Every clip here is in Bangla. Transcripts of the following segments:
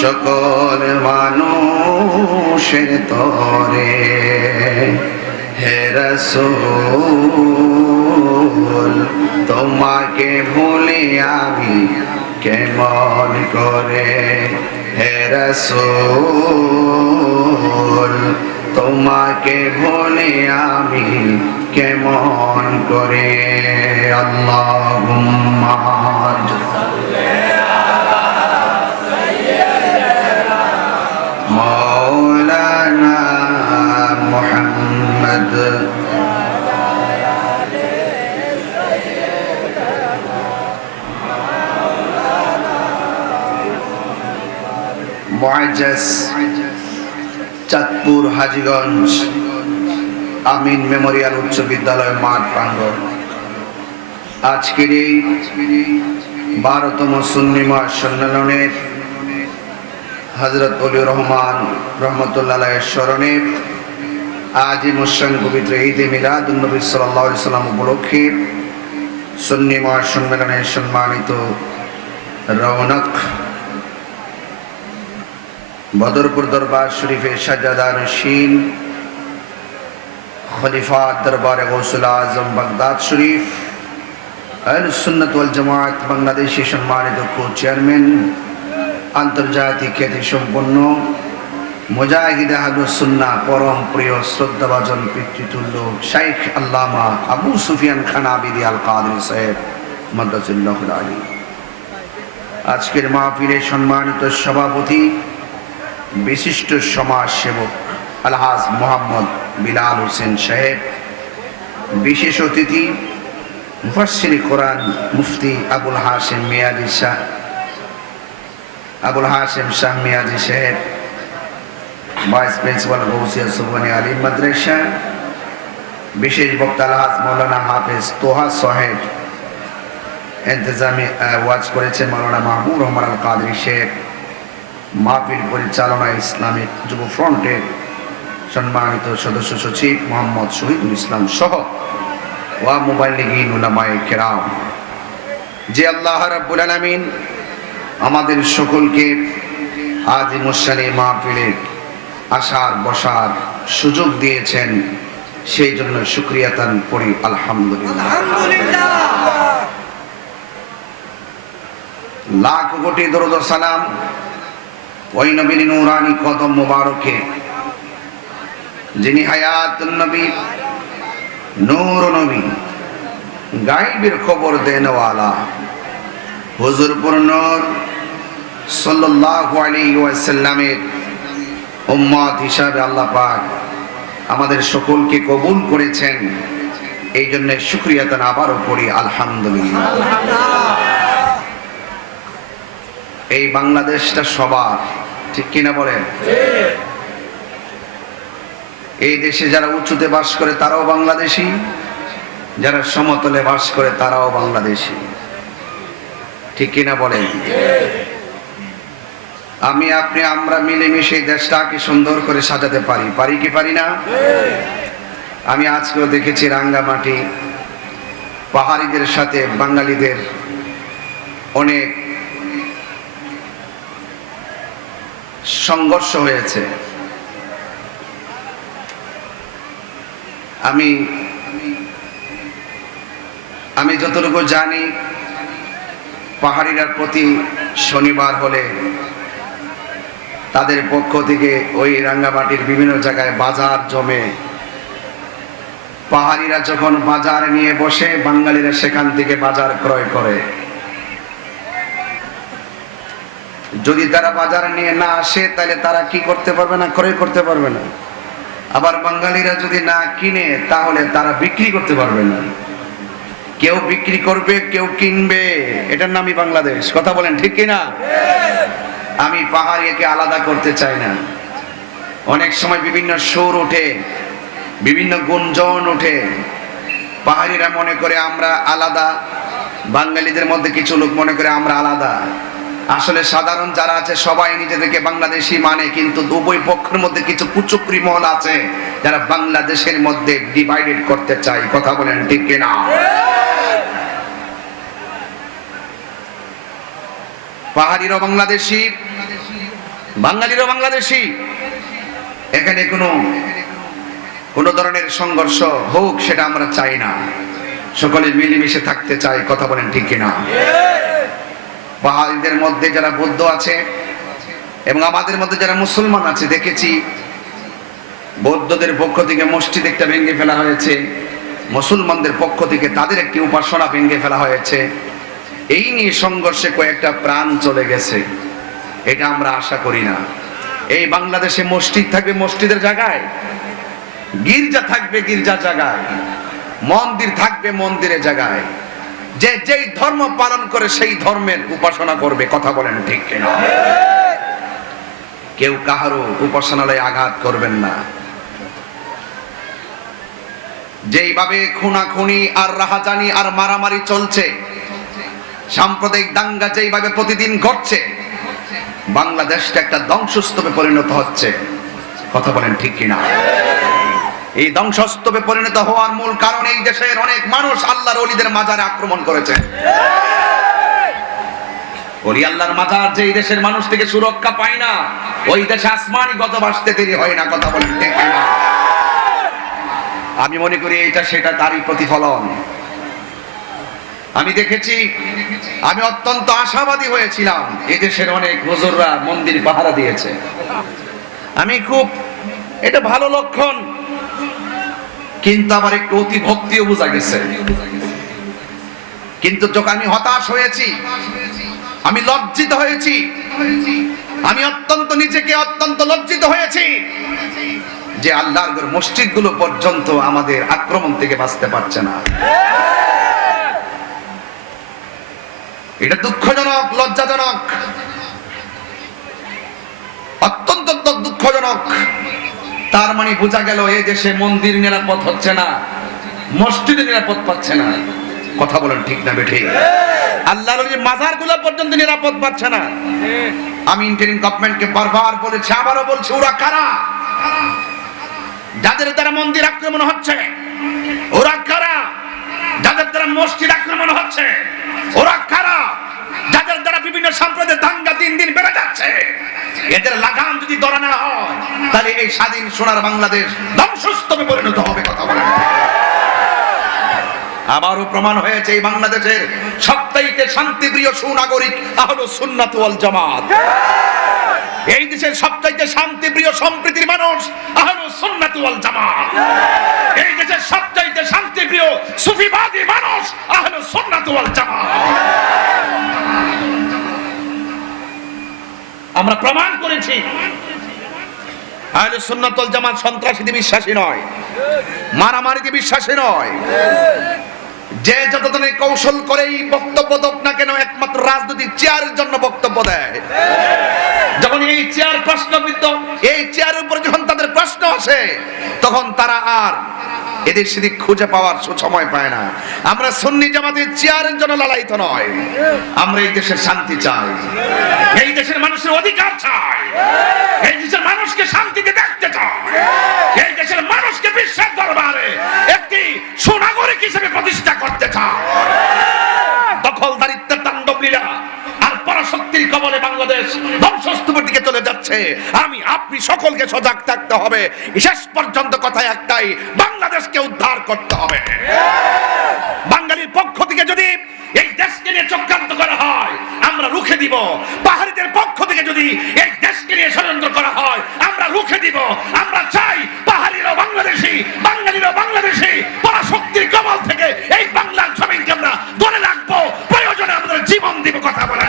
সকল মানুষের তরে হে রাসূল তোমাকে ভুলে আমি কেমন করে হে রাসূল তোমাকে ভুলে আমি কেমন করে আল্লাহুম্মা মাওলানা মুহাম্মদ মুআজ্জাজ চাঁদপুর হাজীগঞ্জ আমিন মেমোরিয়াল উচ্চ বিদ্যালয় মাঠ প্রাঙ্গণ আজকের এই 12তম সুন্নি মহাসম্মেলনের হযরত ওলিউর রহমান রহমতুল্লাহ আলাইহির স্মরণে আজ মুসলিম পবিত্র ঈদে মিলাদুন নবী সাল্লাল্লাহু আলাইহি সাল্লাম উপলক্ষে সুন্নি মহাসম্মেলনের সম্মানিত রওনক বদরপুর দরবার শরীফের সাজ্জাদা নশীন খলিফা দরবারে গৌসুল আজম বাগদাদ শরীফ আহলুস সুন্নাত ওয়াল জামায়াত বাংলাদেশের সম্মানিত চেয়ারম্যান আন্তর্জাতিক খ্যাতি সম্পন্ন মুজাহিদ আহলুস সুন্নাহ পরম প্রিয় শ্রদ্ধাভাজন পিতৃতুল্য শাইখ আল্লামা আবু সুফিয়ান খান আবিদি আল কাদরি সাহেব মাদ্রাসাতুল্লাহুল আলী আজকের মাহফিলের সম্মানিত সভাপতি বিশিষ্ট সমাজ সেবক আলহাজ মোহাম্মদ বিলাল হোসেন সাহেব বিশেষ অতিথি মুফাসসির কোরআন মুফতি আবুল হাশেম শাহ মিয়াজি সাহেব ভাইস প্রিন্সিপাল গৌসিয়া সুবহানী আলী মাদ্রাসা বিশেষ বক্তা আলহাজ মাওলানা হাফেজ তোহা সাহেব ইন্তজামি ওয়াজ করেছেন মাওলানা মাহবুব রহমান আল কাদরি সাহেব মাহফিল পরিচালনা ইসলামিক যুব ফ্রন্টের সম্মানিত সদস্য সচিব মোহাম্মদ শহীদুল ইসলাম সহ ওয়া মুবাল্লিগিন উলামায়ে কেরাম যে আল্লাহ রাব্বুল আলামিন আমাদের সকলকে আজ মুসলিম মাহফিলে আসার বসার সুযোগ দিয়েছেন সেই জন্য শুকরিয়া তান করি আলহামদুলিল্লাহ লাখ কোটি দরুদ ও সালাম ওই নবীর নূরানি কদম মোবারকে যিনি হায়াতুন নবী নূর নবী গায়বের খবর দেনওয়ালা হুজুরপুর নূর সাল্লাল্লাহু আলাইহি ওয়াসাল্লামের উম্মত হিসাবে আল্লাহ পাক আমাদের সকলকে কবুল করেছেন এই জন্য শুকরিয়া তান আবারও করি আলহামদুলিল্লাহ এই বাংলাদেশটা সবার ঠিক কিনা বলেন এই দেশে যারা উঁচুতে বাস করে তারাও বাংলাদেশী যারা সমতলে বাস করে তারাও বাংলাদেশী ঠিক কিনা বলেন আমি আপনি আমরা মিলেমিশে দেশটাকে সুন্দর করে সাজাতে পারি কি পারি না আমি আজকেও দেখেছি রাঙ্গামাটি পাহাড়িদের সাথে বাঙালিদের অনেক সংঘর্ষ হয়েছে আমি যতটুকু জানি পাহাড়িরা প্রতি শনিবার হলে তাদের পক্ষ থেকে ওই রাঙ্গামাটির বিভিন্ন জায়গায় বাজার জমে পাহাড়িরা যখন বাজার নিয়ে বসে বাঙালিরা সেখান থেকে বাজার ক্রয় করে যদি তারা বাজার নিয়ে না আসে তাহলে তারা কি করতে পারবে না ক্রয় করতে পারবে না আবার বাঙালিরা যদি না কিনে তাহলে তারা বিক্রি করতে পারবে না কেউ বিক্রি করবে কেউ কিনবে এটার নামই বাংলাদেশ কথা বলেন ঠিক কিনা আমি পাহাড়িকে আলাদা করতে চাই না অনেক সময় বিভিন্ন সুর ওঠে বিভিন্ন গুঞ্জন ওঠে পাহাড়িরা মনে করে আমরা আলাদা বাঙালিদের মধ্যে কিছু লোক মনে করে আমরা আলাদা আসলে সাধারণ যারা আছে সবাই নিজেদেরকে বাংলাদেশি মানে কিন্তু উভয় পক্ষের মধ্যে কিছু কুচক্রী মহল আছে যারা বাংলাদেশের মধ্যে ডিভাইডেড করতে চায় কথা বলেন ঠিক কিনা পাহাড়িরা বাংলাদেশি বাঙালিরও বাংলাদেশি, এখানে কোনো ধরনের সংঘর্ষ হোক সেটা আমরা চাই না, সকলে মিলেমিশে থাকতে চাই। কথা বলেন ঠিক কিনা? পাহাড়িদের মধ্যে যারা বৌদ্ধ আছে এবং আমাদের মধ্যে যারা মুসলমান আছে, দেখেছি বৌদ্ধদের পক্ষ থেকে মসজিদ একটা ভেঙে ফেলা হয়েছে, মুসলমানদের পক্ষ থেকে তাদের একটি উপাসনা ভেঙে ফেলা হয়েছে। এই নিয়ে সংঘর্ষে কয়েকটা প্রাণ চলে গেছে, এটা আমরা আশা করি না। এই বাংলাদেশে মসজিদ থাকবে মসজিদের জায়গায়, গির্জা থাকবে গির্জার জায়গায়, মন্দির থাকবে মন্দিরের জায়গায়, যে যেই ধর্ম পালন করে সেই ধর্মের উপাসনা করবে। কথা বলেন ঠিক কিনা? কেউ কাহারও উপাসনালয়ে আঘাত করবেন না। যেইভাবে খুনাখুনি আর রাহাজানি আর মারামারি চলছে, সাম্প্রদায়িক দাঙ্গা যেইভাবে প্রতিদিন ঘটছে, বাংলাদেশটা একটা ধ্বংসস্তূপে পরিণত হচ্ছে। কথা বলেন ঠিক কিনা? এই ধ্বংসস্তূপে পরিণত হওয়ার মূল কারণ এই দেশের অনেক মানুষ আল্লাহর ওলিদের মাজারে আক্রমণ করেছে। ওলি আল্লাহর মাজার যেই দেশের মানুষ থেকে সুরক্ষা পায় না, ওই দেশে আসমানি গজব আসতে দেরি হয় না। কথা বলেন ঠিক কিনা? আমি মনে করি এটা সেটা তারই প্রতিফলন। আমি দেখেছি, আমি অত্যন্ত আশাবাদী হয়েছিলাম, এদেশের অনেক হুজুররা মন্দির পাহারা দিয়েছে। আমি খুব, এটা ভালো লক্ষণ, কিন্তু আবার একটু অতি ভক্তিও বোঝা গেছে। কিন্তু যখন আমি হতাশ হয়েছি, আমি লজ্জিত হয়েছি, আমি নিজেকে অত্যন্ত লজ্জিত হয়েছি যে আল্লাহর মসজিদগুলো পর্যন্ত আমাদের আক্রমণ থেকে বাঁচতে পারছে না। এটা দুঃখজনক, লজ্জাজনক, অত্যন্ত দুঃখজনক। তার মানে বোঝা গেল এই দেশে মন্দির নিরাপদ হচ্ছে না, মসজিদ নিরাপদ পাচ্ছে না। কথা বলেন ঠিক না বেঠিক? আল্লাহর মাজারগুলো পর্যন্ত নিরাপদ পাচ্ছে না। আমি ইন্টারিম গভর্নমেন্টকে বারবার বলেছি, আবারও বলছি, ওরা কারা যাদের দ্বারা মন্দির আক্রমণ হচ্ছে? ওরা কারা যাদের দ্বারা মসজিদ আক্রমণ হচ্ছে? ওরা কারা যাদের দ্বারা বিভিন্ন সম্প্রদায়ের দাঙ্গা দিন দিন বেড়ে যাচ্ছে? এদের লাগাম যদি ধরা না হয়, তাহলে এই স্বাধীন সোনার বাংলাদেশ ধ্বংসস্তূপে পরিণত হবে। কথা বলেন। আবারও প্রমাণ হয়েছে এই বাংলাদেশের সবচাইতে শান্তিপ্রিয় সুনাগরিক আহলুস সুন্নাত ওয়াল জামাত। এই দেশের সবচাইতে শান্তিপ্রিয় সম্প্রীতির মানুষ আহলুস সুন্নাত ওয়াল জামাত। এই দেশের সবচাইতে শান্তিপ্রিয় সুফিবাদী মানুষ আহলুস সুন্নাত ওয়াল জামাত। আমরা প্রমাণ করেছি আহলুস সুন্নাত ওয়াল জামাত সন্ত্রাসীতে বিশ্বাসী নয়, মারামারিতে বিশ্বাসী নয়। যে যত ধরনের কৌশল করেই বক্তব্য দেখ না কেন, একমাত্র রাজনৈতিক চেয়ারের জন্য বক্তব্য দেয়। যখন এই চেয়ার প্রশ্নবিদ্ধ, এই চেয়ারের উপর যখন তাদের প্রশ্ন আসে, তখন তারা আর এদিক সেদিক খুঁজে পাওয়ার সময় পায় না। আমরা সুন্নি জামাতের চেয়ারের জন্য লালায়িত নয়, আমরা এই দেশের শান্তি চাই, এই দেশের মানুষের অধিকার চাই, এই দেশের মানুষকে শান্তিতে দেখতে চাই, এই দেশের মানুষকে বিশ্বের দরবারে একটি সুনাগরিক হিসেবে প্রতিষ্ঠা করতে চাই। দখলদারিত্বের তাণ্ডব লীলা আর পরাশক্তির কবলে বাংলাদেশ ধ্বংসস্তূপের দিকে চলে যাচ্ছে। আমি আপনি সকলকে সজাগ থাকতে হবে। শেষ পর্যন্ত কথা একটাই, বাংলাদেশকে উদ্ধার করতে হবে। বাঙালির পক্ষ থেকে যদি এই দেশকে নিয়ে চক্রান্ত করা হয়, আমরা রুখে দিব। পাহাড়িদের পক্ষ থেকে যদি এই দেশকে নিয়ে ষড়যন্ত্র করা হয়, আমরা রুখে দিব। আমরা চাই পাহাড়িরও বাংলাদেশি, বাঙালিরও বাংলাদেশি, পরাশক্তির কবল থেকে এই বাংলার জমিনকে আমরা ধরে রাখবো, প্রয়োজনে আমাদের জীবন দিব। কথা বলা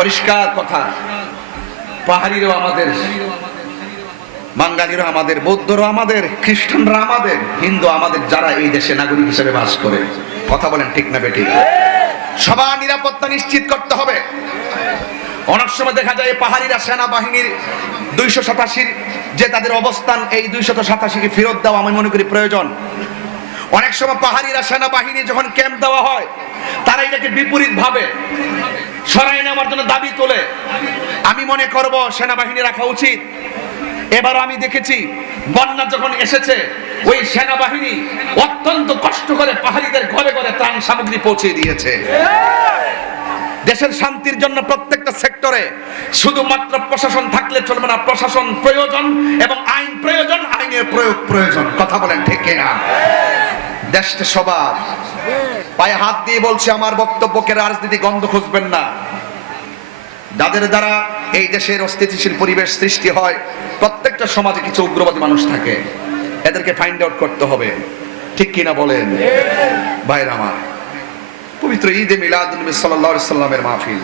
পরিষ্কার কথা। পাহাড়িরও আমাদের, বাঙালিরও আমাদের, বৌদ্ধরও আমাদের, খ্রিস্টানরা আমাদের, হিন্দু আমাদের, যারা এই দেশে নাগরিক হিসেবে বাস করে। কথা বলেন ঠিক না বেঠিক? সবার নিরাপত্তা নিশ্চিত করতে হবে। অনেক সময় দেখা যায় পাহাড়িরা সেনাবাহিনীর 287 যে তাদের অবস্থান, এই 287কে ফেরত দেওয়া আমি মনে করি প্রয়োজন। অনেক সময় পাহাড়িরা সেনাবাহিনী যখন ক্যাম্প দেওয়া হয়, তারা এটাকে বিপরীত ভাবে সরাই নেওয়ার জন্য দাবি তোলে। আমি মনে করব সেনাবাহিনী রাখা উচিত, এবার আমি দেখেছি বন্যা যখন এসেছে ওই সেনাবাহিনী অত্যন্ত কষ্ট করে পাহাড়িদের ঘরে ঘরে ত্রাণ সামগ্রী পৌঁছে দিয়েছে। দেশের শান্তির জন্য প্রত্যেকটা সেক্টরে শুধুমাত্র প্রশাসন থাকলে চলবে না, প্রশাসন প্রয়োজন এবং আইন প্রয়োজন, আইনের প্রয়োগ প্রয়োজন। কথা বলেন ঠিক কিনা? দেশটা সবার পায়ে হাত দিয়ে বলছে, আমার বক্তব্যকে রাজনীতি গন্ধ খুঁজবেন না। যাদের দ্বারা এই দেশের অস্থিতিশীল পরিবেশ সৃষ্টি হয়, প্রত্যেকটা সমাজে কিছু উগ্রবাদী মানুষ থাকে, এদেরকে ফাইন্ড আউট করতে হবে। ঠিক কিনা বলেন ভাইরা আমার? পবিত্র ঈদে মিলাদুন নবী সাল্লাল্লাহু আলাইহি সাল্লামের মাহফিল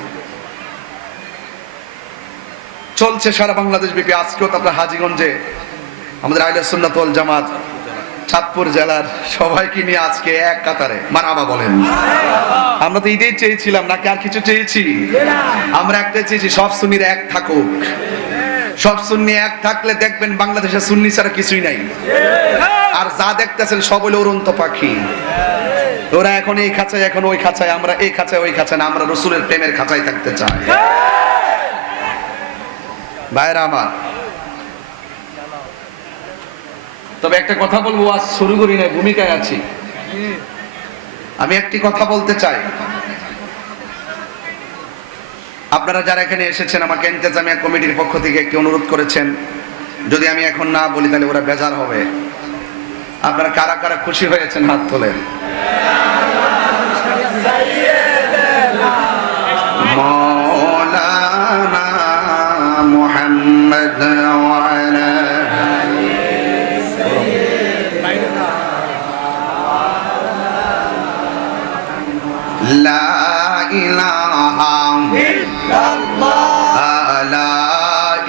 চলছে সারা বাংলাদেশ ব্যাপী। আজকেও তো আপনার হাজীগঞ্জে আমাদের আহলে সুন্নাত ওয়াল জামাত চাঁদপুর জেলার সবাইকে নিয়ে আজকে এক কাতারে মারহাবা বলেন। আমরা তো ঈদেই চেয়েছিলাম, নাকি আর কিছু চেয়েছি? আমরা একটাই চেয়েছি, সব সুন্নিরা এক থাকুক। সব সুন্নি এক থাকলে দেখবেন বাংলাদেশে সুন্নি ছাড়া কিছুই নাই। আর যা দেখতেছেন সব হলো উড়ন্ত পাখি। ওরা এখন এই খাঁচায়, এখন ওই খাঁচায়, আমরা এই খাঁচায় ওই খাঁচায় না, আমরা রসুলের প্রেমের খাঁচায় থাকতে চাই। ভাইরা আমার, তবে একটা কথা বলবো, আজ শুরু করি না, ভূমিকায় আছি। আমি একটি কথা বলতে চাই, আপনারা যারা এখানে এসেছেন আমাকে ইন্তেজামিয়া কমিটির পক্ষ থেকে একটি অনুরোধ করেছেন, যদি আমি এখন না বলি তাহলে ওরা বেজার হবে। আপনারা কারা কারা খুশি হয়েছেন হাত তোলেন। মাওলানা মুহাম্মদ লা ইলাহা ইল্লাল্লাহ, লা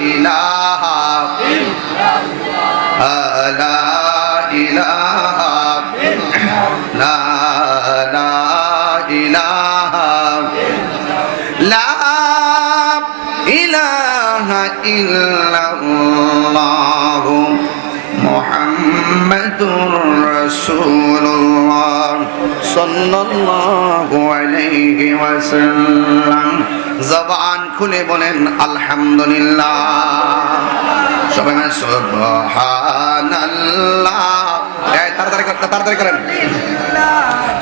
ইলাহা ইল্লাল্লাহ, লা ইলাহা লা ইলাহা লা ইলাহা ইল্লাল্লাহ মুহাম্মাদুর রাসূলুল্লাহ সাল্লাল্লাহু আলাইহি ওয়াসাল্লাম। জবান খুলে বলেন আলহামদুলিল্লাহ। সবাই সুবহানাল্লাহ, তাড়াতাড়ি করেন।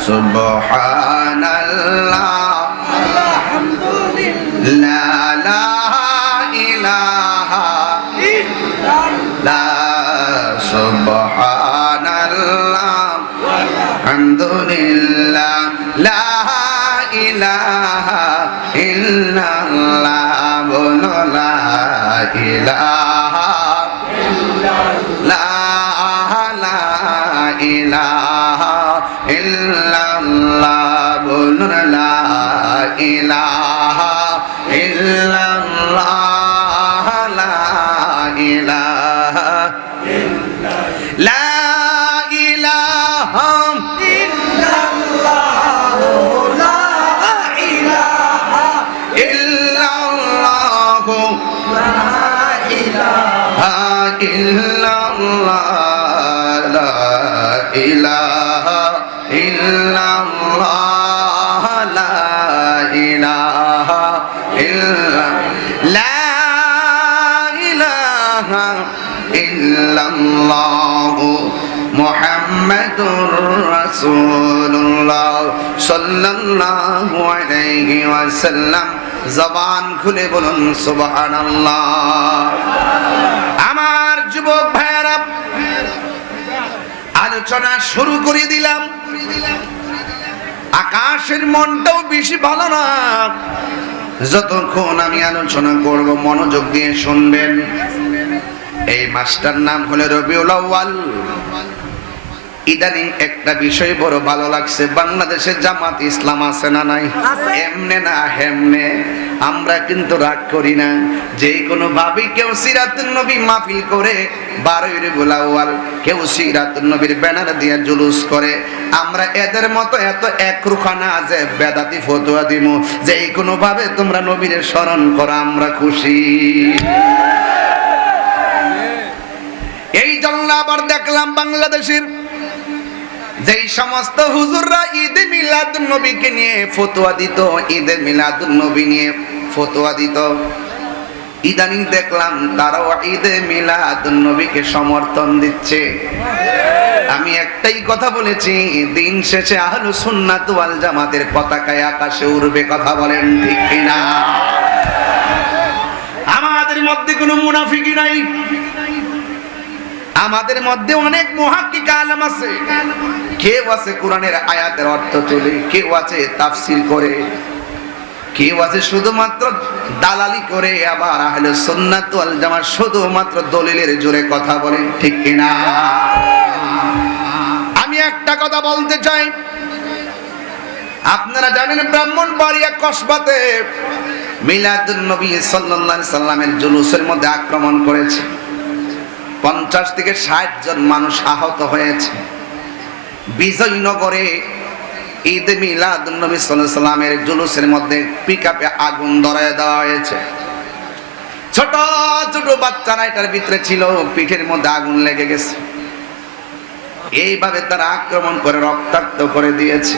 সুবহানাল্লাহ, লা ইলাহা ইল্লাল্লাহ, সুবহানাল্লাহ, আলহামদুলিল্লাহ, লা ইলাহা ইল্লাল্লাহ, বলো লা ইলাহা ইলাহা ইল্লাল্লাহ, বলুন লা ইলাহা ইল্লাল্লাহ, লা ইলাহা লা ইলাহা ইল্লাল্লাহ, লা ইলাহা ইল্লাল্লাহ, লা ইলাহা ইল্লাল্লাহ, ইলাহা ইল্লাল্লাহ, লা ইলাহা ইল্লাল্লাহ, লা ইলাহা ইল্লাল্লাহ মুহাম্মাদুর রাসূলুল্লাহ সাল্লাল্লাহু আলাইহি ওয়াসাল্লাম। জবান খুলে বলুন সুবহানাল্লাহ। আমার যুবক ভাইরা, আলোচনা শুরু করে দিলাম। আকাশের মনটাও বেশি ভালো না, যতক্ষণ আমি আলোচনা করব মনোযোগ দিয়ে শুনবেন। এই মাসটার নাম হলো রবিউল আউয়াল। ইদানিং একটা বিষয় বড় ভালো লাগছে, বাংলাদেশে জামাত ইসলাম আছে না নাই? এমনে না হেমনে আমরা কিন্তু রাগ করি না। যে কোনো ভাবে কেউ সিরাতুন নবী মাহফিল করে 12 রবিউল আউয়াল, কেউ সিরাতুন নবীর ব্যানার দিয়ে জুলুস করে। আমরা এদের মতো এত একরুখা না যে বেদাতি ফতোয়া দিমু যে কোনো ভাবে তোমরা নবীর স্মরণ করো, আমরা খুশি। এই জন্য আবার দেখলাম বাংলাদেশের যেই সমস্ত হুজুররা ঈদে মিলাদুন নবীকে নিয়ে ফতোয়া দিত, ঈদে মিলাদুন নবী নিয়ে ফতোয়া দিত, ইদানিং দেখলাম তারাও ঈদে মিলাদুন নবীকে সমর্থন দিচ্ছে। আমি একটাই কথা বলেছি, দিন শেষে আহলুস সুন্নাত ওয়াল জামাতের পতাকায় আকাশে উড়বে। কথা বলেন ঠিক কিনা? আমাদের মধ্যে কোনো মুনাফিকি নাই, আমাদের মধ্যে অনেক মুহাক্কিক আলেম আছে। কেউ আছে কোরআনের আয়াতের অর্থ তোলে, কেউ আছে তাফসীর করে, কেউ আছে শুধুমাত্র দালালি করে, আবার আহলে সুন্নাত ওয়াল জামাত শুধুমাত্র দলিলের জোরে কথা বলে। ঠিক কিনা? আমি একটা কথা বলতে চাই, আপনারা জানেন ব্রাহ্মণবাড়িয়া কসবাতে মিলাদুন নবী সাল্লাল্লাহু আলাইহি সাল্লামের জুলুসের মধ্যে আক্রমণ করেছে। 50 থেকে 60 জন মানুষ আহত হয়েছে। বিজয়নগরে ঈদ মিলাদুন নবী সাল্লাল্লাহু আলাইহি সাল্লামের জুলুসের মধ্যে পিকআপে আগুন ধরায় দেওয়া হয়েছে। ছোট ছোট বাচ্চারা এটার ভিতরে ছিল, পিঠের মধ্যে আগুন লেগে গেছে। এইভাবে তারা আক্রমণ করে রক্তাক্ত করে দিয়েছে।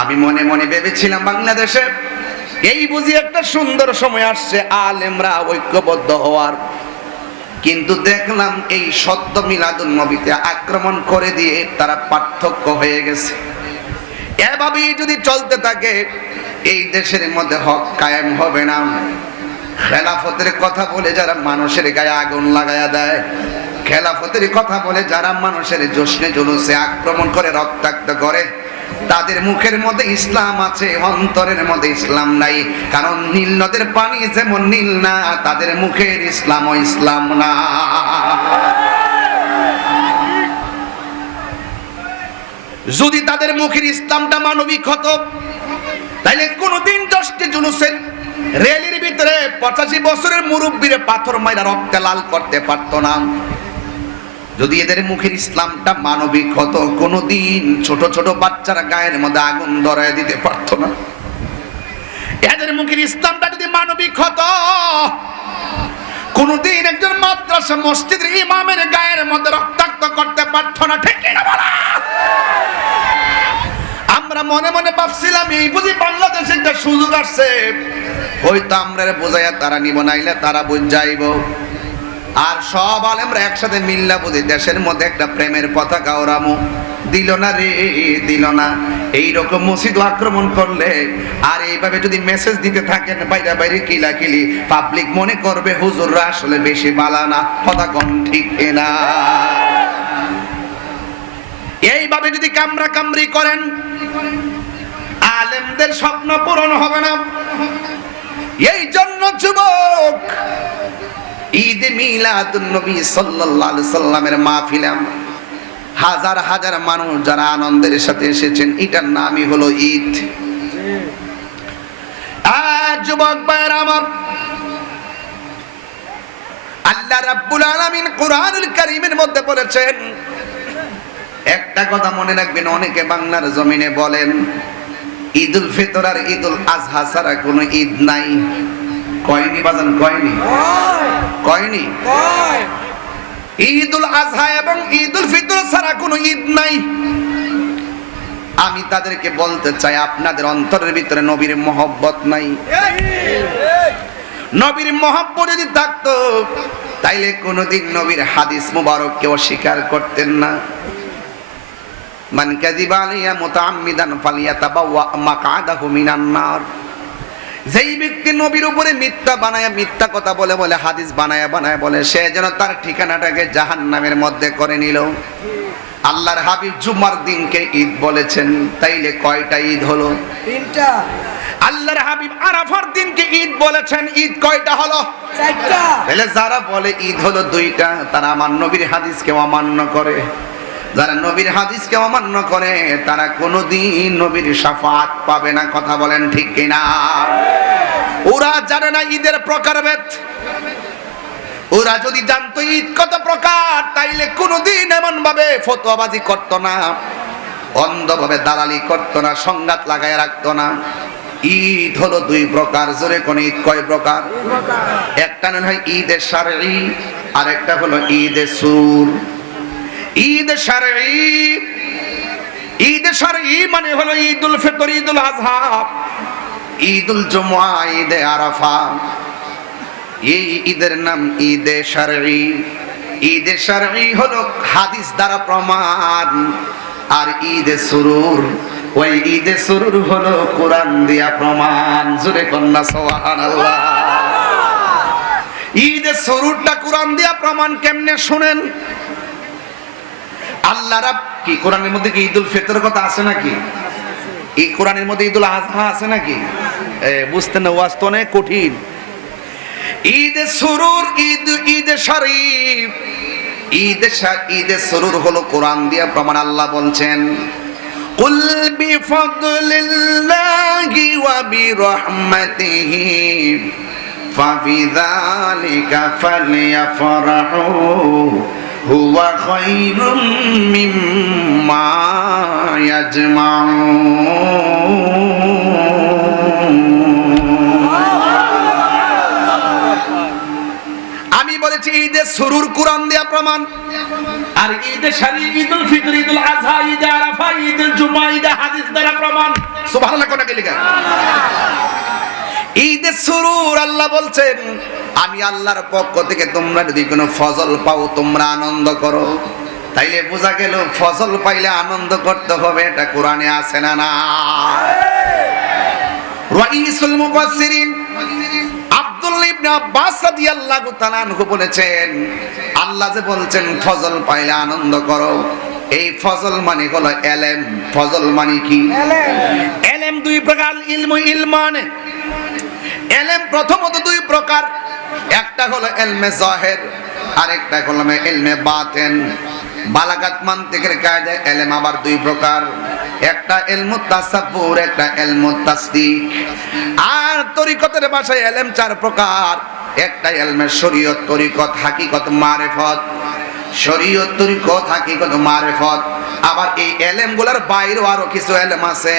আমি মনে মনে ভেবেছিলাম বাংলাদেশে এই বুঝি একটা সুন্দর সময় আসছে আলেমরা ঐক্যবদ্ধ হওয়ার, কিন্তু দেখলাম এই সত্য মিলাদুন নবীতে আক্রমণ করে দিয়ে তারা পার্থক্য হয়ে গেছে। এভাবেই যদি চলতে থাকে এই দেশের মধ্যে হক কায়েম হবে না। খেলাফতের কথা বলে যারা মানুষের গায়ে আগুন লাগায়া দেয়, খেলাফতের কথা বলে যারা মানুষের জশ্নে জুলুসে আক্রমণ করে রক্তাক্ত করে, তাদের মুখের মধ্যে ইসলাম আছে, অন্তরের মধ্যে ইসলাম নাই। কারণ নীল নদের পানি যেমন নীল না, তাদের মুখের ইসলামও ইসলাম না। যদি তাদের মুখের ইসলামটা মানবিক হতো, তাইলে কোনদিন জশ্নে জুলুসের রেলির ভিতরে 85 বছরের মুরব্বীরে পাথর মাইরা রক্তে লাল করতে পারতো না। যদি এদের মুখের ইসলামটা মানবিক হতো, কোনদিন ছোট ছোট বাচ্চারা গায়ের মধ্যে আগুন ধরায় দিতে পারতো না। এদের মুখের ইসলামটা যদি মানবিক হতো, কোনদিন একজন মাদ্রাসা মসজিদের ইমামের গায়ের মধ্যে রক্তাক্ত করতে পারতো না। ঠিক না বলা? আমরা মনে মনে ভাবছিলাম এই বুঝি বাংলাদেশে একটা সুযোগ আসছে, হয়তো আমরা বোঝাইয়া তারা নিব, নাইলে তারা বুঝ যাইব। আর সব আলেমরা একসাথে মিল্লা বুঝি দেশের মধ্যে একটা প্রেমের পতাকা ওরামু। দিল না রে, দিল না। এইরকম মসজিদ আক্রমণ করলে আর এইভাবে যদি মেসেজ দিতে থাকেন বাইরে বাইরে কিলাকিলি, পাবলিক মনে করবে হুজুররা আসলে বেশি বালা না। কথা কোন ঠিক না? এইভাবে যদি কামরা কামরি করেন, আলেমদের স্বপ্ন পূরণ হবে না। এই জন্য যুবক, ঈদ মিলাদুন নবী সাল্লাল্লাহু আলাইহি সাল্লামের মাহফিলে হাজার হাজার মানুষ যারা আনন্দের সাথে এসেছেন, এটার নামই হলো ঈদ। যুবক ভাইরা আমার, আল্লাহ রাব্বুল আলামিন কোরআনুল কারীমের মধ্যে বলেছেন, একটা কথা মনে রাখবেন, অনেকে বাংলার জমিনে বলেন ঈদুল ফিতর আর ঈদুল আজহা ছাড়া কোনো ঈদ নাই। কয়নি বাজান? কয়নি? কয়নি? ঈদুল আজহা এবং ঈদুল ফিতর ছাড়া কোনো ঈদ নাই। আমি তাদেরকে বলতে চাই, আপনাদের অন্তরের ভিতরে নবীর মহব্বত নাই। নবীর মহব্বত যদি থাকতো, তাইলে কোনোদিন নবীর হাদিস মুবারককে অস্বীকার করতেন না। মান কাযিবা আলাইয়া মুতাআম্মিদান ফালিয়াতাবাওয়া মাকআদাহু মিনান নার। যেই ব্যক্তি নবীর উপরে মিথ্যা বানায়, মিথ্যা কথা বলে বলে হাদিস বানায় বানায় বলে, সে যেন তার ঠিকানাটাকে জাহান্নামের মধ্যে করে নিল। আল্লাহর হাবিব জুমার দিনকে ঈদ বলেছেন, তাইলে কয়টা ঈদ হলো? 3টা। আল্লাহর হাবিব আরাফার দিনকে ঈদ বলেছেন, ঈদ কয়টা হলো? 4টা। তাহলে যারা বলে ঈদ হলো 2টা, তারা আমার নবীর হাদিসকে অমান্য করে। যারা নবীর হাদিসকে অমান্য করে, তারা কোনোদিন নবীর শাফাত পাবে না। কথা বলেন ঠিক কিনা? ওরা জানে না ঈদের প্রকারভেদ। ওরা যদি জানতো ঈদ কত প্রকার, তাইলে কোনোদিন এমন ভাবে ফতোয়াবাজি করতো না, অন্ধভাবে দালালি করতো না, সংঘাত লাগায় রাখতো না। ঈদ হলো 2 প্রকার। জোরে কোন ঈদ কয় প্রকার? একটা হয় ঈদে শারঈ, আর একটা হলো ঈদে সুর। ঈদ শারঈ, ঈদ শারঈ মানে হলো ঈদুল ফিতর, ঈদুল আজহা, ঈদুল জুমআ, ঈদে আরাফা। এই ঈদের নাম ঈদে শারঈ। ঈদে শারঈ হলো হাদিস দ্বারা প্রমাণ, আর ঈদে সুরুর, ওই ঈদে সুরুর হলো কোরআন দিয়া প্রমাণ। জোরে কন্যা সুবহানাল্লাহ। ঈদে সুরুরটা কোরআন দিয়া প্রমাণ কেমনে শুনেন। আল্লাহ রাব কি কোরআনের মধ্যে কি ঈদুল ফিতরের কথা আছে নাকি? এই কোরআনের মধ্যে ঈদুল আযহা আছে নাকি? বুঝতে না, ওয়াজ তো অনেক কঠিন। ঈদে সুরুর, ঈদে শরীফ, ঈদে সুরুর হলো কোরআন দিয়া প্রমাণ। আল্লাহ বলছেন কুল বিফাদলিল্লাহি ওয়া বিরহমাতিহি ফাবিযালিকা ফালইফরাহু হুয়া খায়রুম মিম্মা ইয়াজমাউন। আমি বলেছি ঈদে সুরুর কোরআন দিয়া প্রমাণ, আর ঈদে শারঈ, ঈদুল ফিতর, ঈদুল আযহা, ঈদে আরাফা, ঈদুল জুমা, ঈদে হাদিস দ্বারা প্রমাণ। সুবহানাল্লাহ কোন কে লিখা? ঈদে সুরুর আল্লাহ বলছেন আমি আল্লাহর পক্ষ থেকে তোমরা যদি কোনো ফজল পাও তোমরা আনন্দ করো। তাইলে বোঝা গেল ফজল পাইলে আনন্দ করতে হবে, এটা কোরআনে আছে না? না। রাইসুল মুফাসসিরিন আব্দুল্লাহ ইবনে আব্বাস রাদিয়াল্লাহু তাআলা আনহু বলেছেন আল্লাহ যে বলছেন ফজল পাইলে আনন্দ করো, এই ফজল মানে হলো ইলম। ফজল মানে কি? ইলম দুই প্রকার, ইলমু ইলমান। ইলম প্রথমত দুই প্রকার, একটা হলো ইলমে যাহির, আরেকটা হলো ইলমে বাতিন। বালাগাত মানতিকের কায়দায় ইলম আবার দুই প্রকার, একটা ইলমু তাসাব্বুর, একটা ইলমু তাসদিক। আর তরিকতের ভাষায় ইলম চার প্রকার, একটা ইলমে শরীয়ত, তরিকত, হাকিকত, মারিফত। শরীয়ত, তরিকত, হাকিকত, মারিফত। আবার এই ইলম গুলার বাইরেও আরো কিছু ইলম আছে।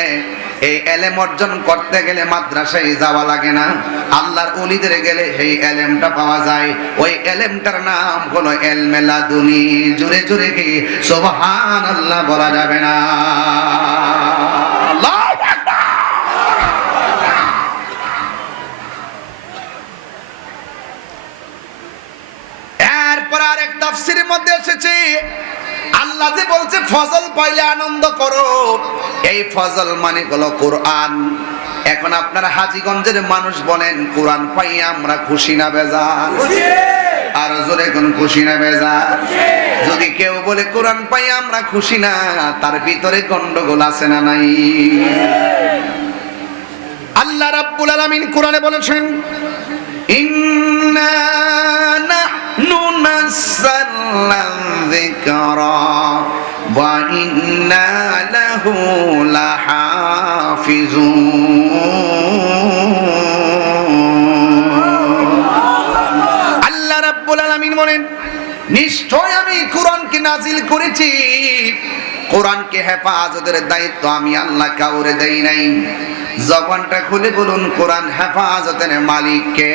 এই ইলম অর্জন করতে গেলে মাদ্রাসায় যাওয়া লাগে না, আল্লাহর ওলিদের গেলে এই ইলমটা পাওয়া যায়। ওই ইলমটার নাম হলো ইলমে লাদুনী। জোরে জোরে কি সুবহানাল্লাহ বলা যাবে না? আল্লাহু আকবার। এরপর আরেক তাফসীরের মধ্যে এসেছে আল্লাহ যে বলছে ফজল পাইলে আনন্দ করো, এই ফজল মানে হলো কোরআন। এখন আপনারা হাজীগঞ্জের মানুষ বলেন কোরআন পাইয়া আমরা খুশি না বেজার? আর জোরে কোন খুশি না বেজার? যদি কেউ বলে কোরআন পাইয়া আমরা খুশি না, তার ভিতরে গন্ডগোল আছে না নাই? আল্লাহ রাব্বুল আলামিন কোরআনে বলেছেন ইন্না নাহনু নাযালনা যিকরা ওয়া ইন্না লাহু লাহাফিজুন। আল্লাহ রাব্বুল আলামিন বলেন নিশ্চয় আমি কোরআনকে নাজিল করেছি, কোরআনকে হেফাজতের দায়িত্ব আমি আল্লাহ কাউরে দেই নাই। জবানটা খুলে বলুন কোরআন হেফাজতের মালিক কে?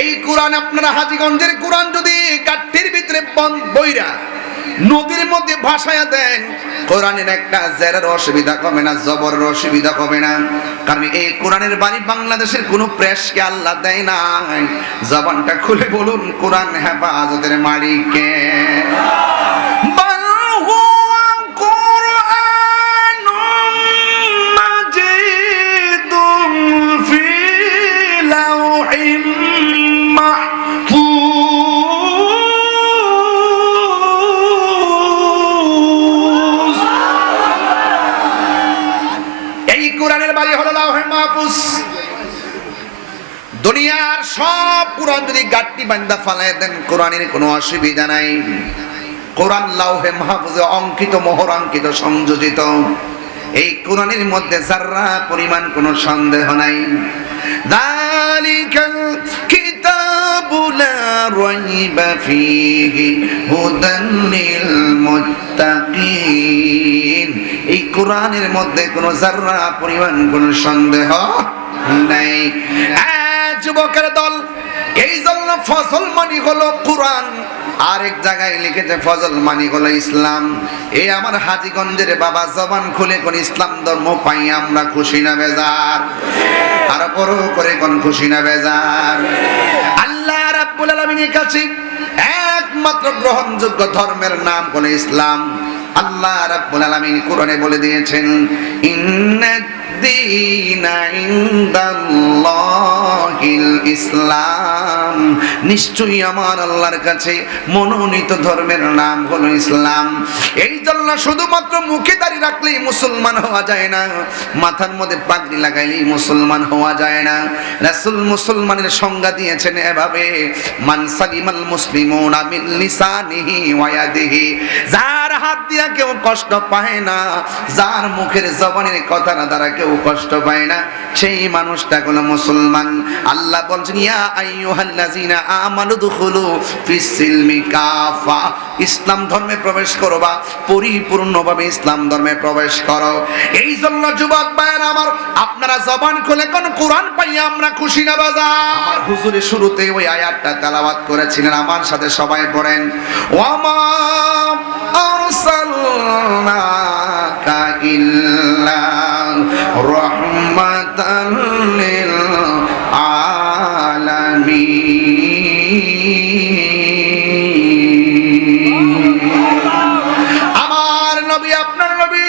এই কোরআন আপনারা হাজীগঞ্জের কোরআন যদি কাঠের ভিতরে বইরা নদীর মধ্যে ভাসায়া দেন, কোরআনের একটা জেরের অসুবিধা কমে না, জবরের অসুবিধা কমে না। কারণ এই কোরআনের বাণী বাংলাদেশের কোনো প্রেসকে আল্লাহ দেয় নাই। জবানটা খুলে বলুন কোরআন হেফাজতের মালিক কে? দুনিয়ার সব কোরআন যদি গাট্টি বান্দা ফালায় দেন কোরআনের কোনো অসুবিধা নাই। কোরআন লাউহে মাহফুজে অঙ্কিত, মোহরাঙ্কিত, সংযোজিত। এই কোরআনের মধ্যে যারা পরিমাণ কোনো সন্দেহ নাই। যালিকাল কিতাবু লা রাইবা ফীহি হুদান লিল মুত্তাকিন। এই কোরআনের মধ্যে কোনো যারা পরিমাণ কোনো সন্দেহ নাই। যুবকের দল, এই জন্য ফজল মানি হলো কোরআন। আরেক জায়গায় লিখেছে ফজল মানি হলো ইসলাম। এই আমার হাজীগঞ্জের বাবা জবান খুলে কোন ইসলাম ধর্ম পাই আমরা খুশি না বেজার? আর বড় করে কোন খুশি না বেজার। আল্লাহ রাব্বুল আলামিনের কাছে একমাত্র গ্রহণযোগ্য ধর্মের নাম হলো ইসলাম। আল্লাহ রাব্বুল আলামিন কোরআনে বলে দিয়েছেন, ইন্নাদ-দীনা ইনদাল্লাহিল ইসলাম, নিশ্চয়ই আমার আল্লাহর কাছে মনোনীত ধর্মের নাম হলো ইসলাম। এই জন্য শুধুমাত্র মুখে দাঁড়িয়ে রাখলেই মুসলমান হওয়া যায় না, মাথার মধ্যে পাগড়ি লাগাইলেই মুসলমান হওয়া যায় না। রাসূল মুসলমানের সংজ্ঞা দিয়েছেন এভাবে, মান সালিমাল মুসলিমুনা মিন লিসানিহি ওয়া ইয়াদিহি, যার হাত দিয়া কেউ কষ্ট পায় না, যার মুখের জবানের কথার দ্বারা কেউ কষ্ট পায় না, সেই মানুষটা হলো মুসলমান। আল্লাহ বলছেন, ইয়া আইয়ুহাল্লাযিনা আমানু দুখুলু ফিস সিলমি কাফা, ইসলাম ধর্মে প্রবেশ করবা, পরিপূর্ণভাবে ইসলাম ধর্মে প্রবেশ করো। এই জন্য যুবক ভাইরা আমার, আপনারা জবান খুলে কোন কোরআন পাইয়া আমরা খুশি না বাজা। আমার হুজুরে শুরুতে ওই আয়াতটা তেলাওয়াত করেছিলেন, আমার সাথে সবাই পড়েন, ওয়ামা আরসালনাকা ইল্লা রাহমাতাল লিল আলামিন। আমার নবী, আপনার নবী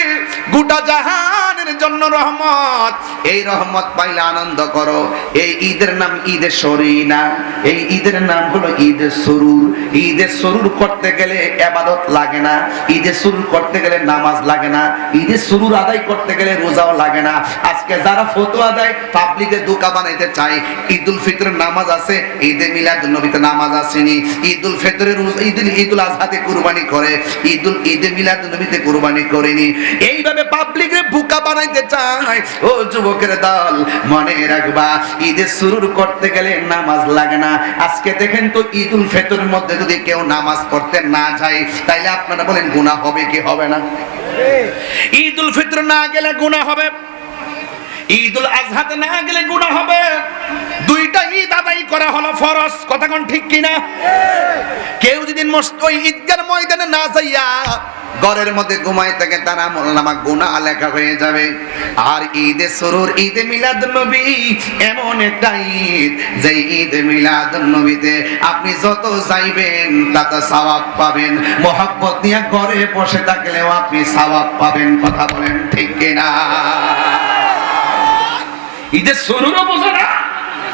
গোটা জাহানের জন্য রহমত। এই রহমত পাইলে আনন্দ করো। এই ঈদের নাম ঈদে শরী না, এই ঈদের নাম হলো ঈদে সুরুর। ঈদে সুরুর করতে গেলে ইবাদত লাগে না, ঈদে সুরুর করতে গেলে নামাজ লাগে না, ঈদে সুরুর আদায় করতে গেলে রোজাও লাগে না। আজকে যারা ফতোয়া দেয়, পাবলিকে দোকা বানাইতে চায়, ঈদুল ফিতরের নামাজ আছে, ঈদে মিলাদুন নবীতে নামাজ আসেনি, ঈদুল ফিতরের ঈদুল আজহাতে কুরবানি করে, ঈদে মিলাদুন নবীতে কুরবানি করেনি। এইভাবে পাবলিকে বোকা বানাইতে চায়। ও যুবকের দল, মনে রাখবা, ঈদে সুরুর করতে গেলে নামাজ লাগে না। আজকে দেখেন তো, ঈদুল ফিতরের মধ্যে যদি কেউ নামাজ পড়তে না যায়, তাইলে আপনারা বলেন গুনাহ হবে কি হবে না? ঈদুল ফিতর না গেলে গুনাহ হবে, ঈদুল আজহাতে না গেলে গুনাহ হবে। দুইটা ঈদ আদায় করা হলো ফরজ, কথা কোন ঠিক কিনা? কেউ যদি ওই ঈদগার ময়দানে না যাইয়া ঘরের মধ্যে ঘুমায় থাকে, তার আমলনামা গুনাহ লেখা হয়ে যাবে। আর ঈদে সুরুর, ঈদে মিলাদুন নবী এমন একটা ঈদ, যে ঈদে মিলাদুন নবীতে আপনি যত যাইবেন তত সওয়াব পাবেন। মোহাব্বত নিয়ে ঘরে বসে থাকলেও আপনি সওয়াব পাবেন, কথা বলেন ঠিক কিনা? ঈদে সুরুরও বোঝে না,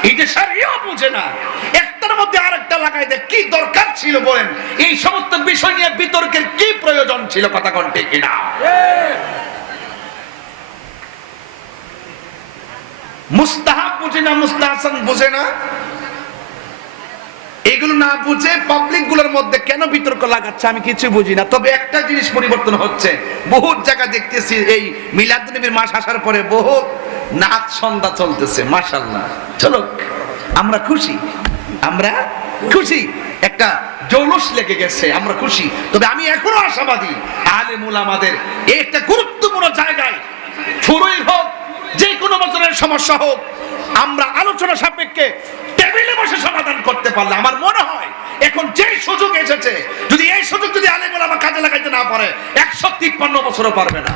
ঈদে শরিয়াও বোঝে না, একটার মধ্যে আরেকটা লাগাই দেয়। কি দরকার ছিল বলেন? এই সমস্ত বিষয় নিয়ে বিতর্কের কি প্রয়োজন ছিল, কথা কোন ঠিক কিনা? মুস্তাহাব বুঝে না, মুস্তাহসান বুঝে না, এগুলো না বুঝে পাবলিক গুলোর মধ্যে কেন বিতর্ক লাগাচ্ছে আমি কিছু বুঝি না। তবে একটা জিনিস পরিবর্তন হচ্ছে, বহুত জায়গা দেখতেছি এই মিলাদুন নবীর মাস আসার পরে বহুত নাচ সন্ধ্যা চলতেছে। মাশাআল্লাহ, চলো আমরা খুশি, আমরা খুশি, একটা জৌলুস লেগে গেছে, আমরা খুশি। তবে আমি এখনো আশাবাদী, আলেম উলামাদের এই একটা গুরুত্বপূর্ণ জায়গায়, শুরুই হোক, যে কোনো বছরের সমস্যা হোক, আমরা আলোচনা সাপেক্ষে টেবিলে বসে সমাধান করতে পারলে আমার মনে হয় এখন যে সুযোগ এসেছে, যদি এই সুযোগ যদি আলেম উলামা কাজে লাগাইতে না পারে, 153 বছরও পারবে না।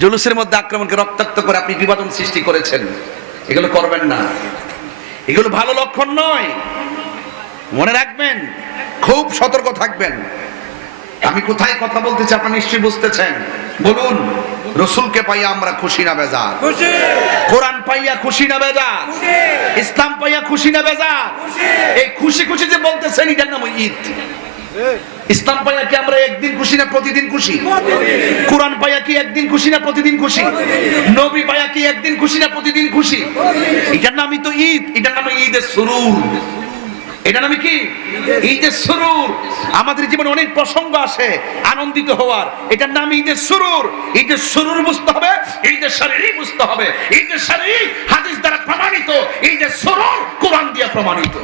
জুলুসের মধ্যে আক্রমণকে রক্তাক্ত করে আপনি বিভাজন সৃষ্টি করেছেন, এগুলো করবেন না, এগুলো ভালো লক্ষণ নয়। মনে রাখবেন, খুব সতর্ক থাকবেন। আমি কোথায় কথা বলতেছি আপনারা নিশ্চয়ই বুঝতেছেন। বলুন, রাসূলকে পাইয়া আমরা খুশি না বেজার? খুশি। কোরআন পাইয়া খুশি না বেজার? খুশি। ইসলাম পাইয়া খুশি না বেজার? খুশি। এই খুশি খুশি যে বলতেছেন, এটার নাম ঈদ। ইসলাম পাইয়া কি আমরা একদিন খুশি না প্রতিদিন খুশি? কোরআন পাইয়া কি একদিন খুশি না প্রতিদিন খুশি? নবী পাইয়া কি একদিন খুশি না প্রতিদিন খুশি? এটার নামই তো ঈদ, এটার নাম ঈদে সুরুর। এটা নামে কি? ঈদে সুরুর। আমাদের জীবনে অনেক প্রসঙ্গ আসে আনন্দিত হওয়ার, এটার নাম ঈদে সুরুর। ঈদে সুরুর বুঝতে হবে, ঈদে শরঈ বুঝতে হবে। ঈদে শরঈ হাদিস দ্বারা প্রমাণিত, ঈদে সুরুর কোরআন দিয়ে প্রমাণিত।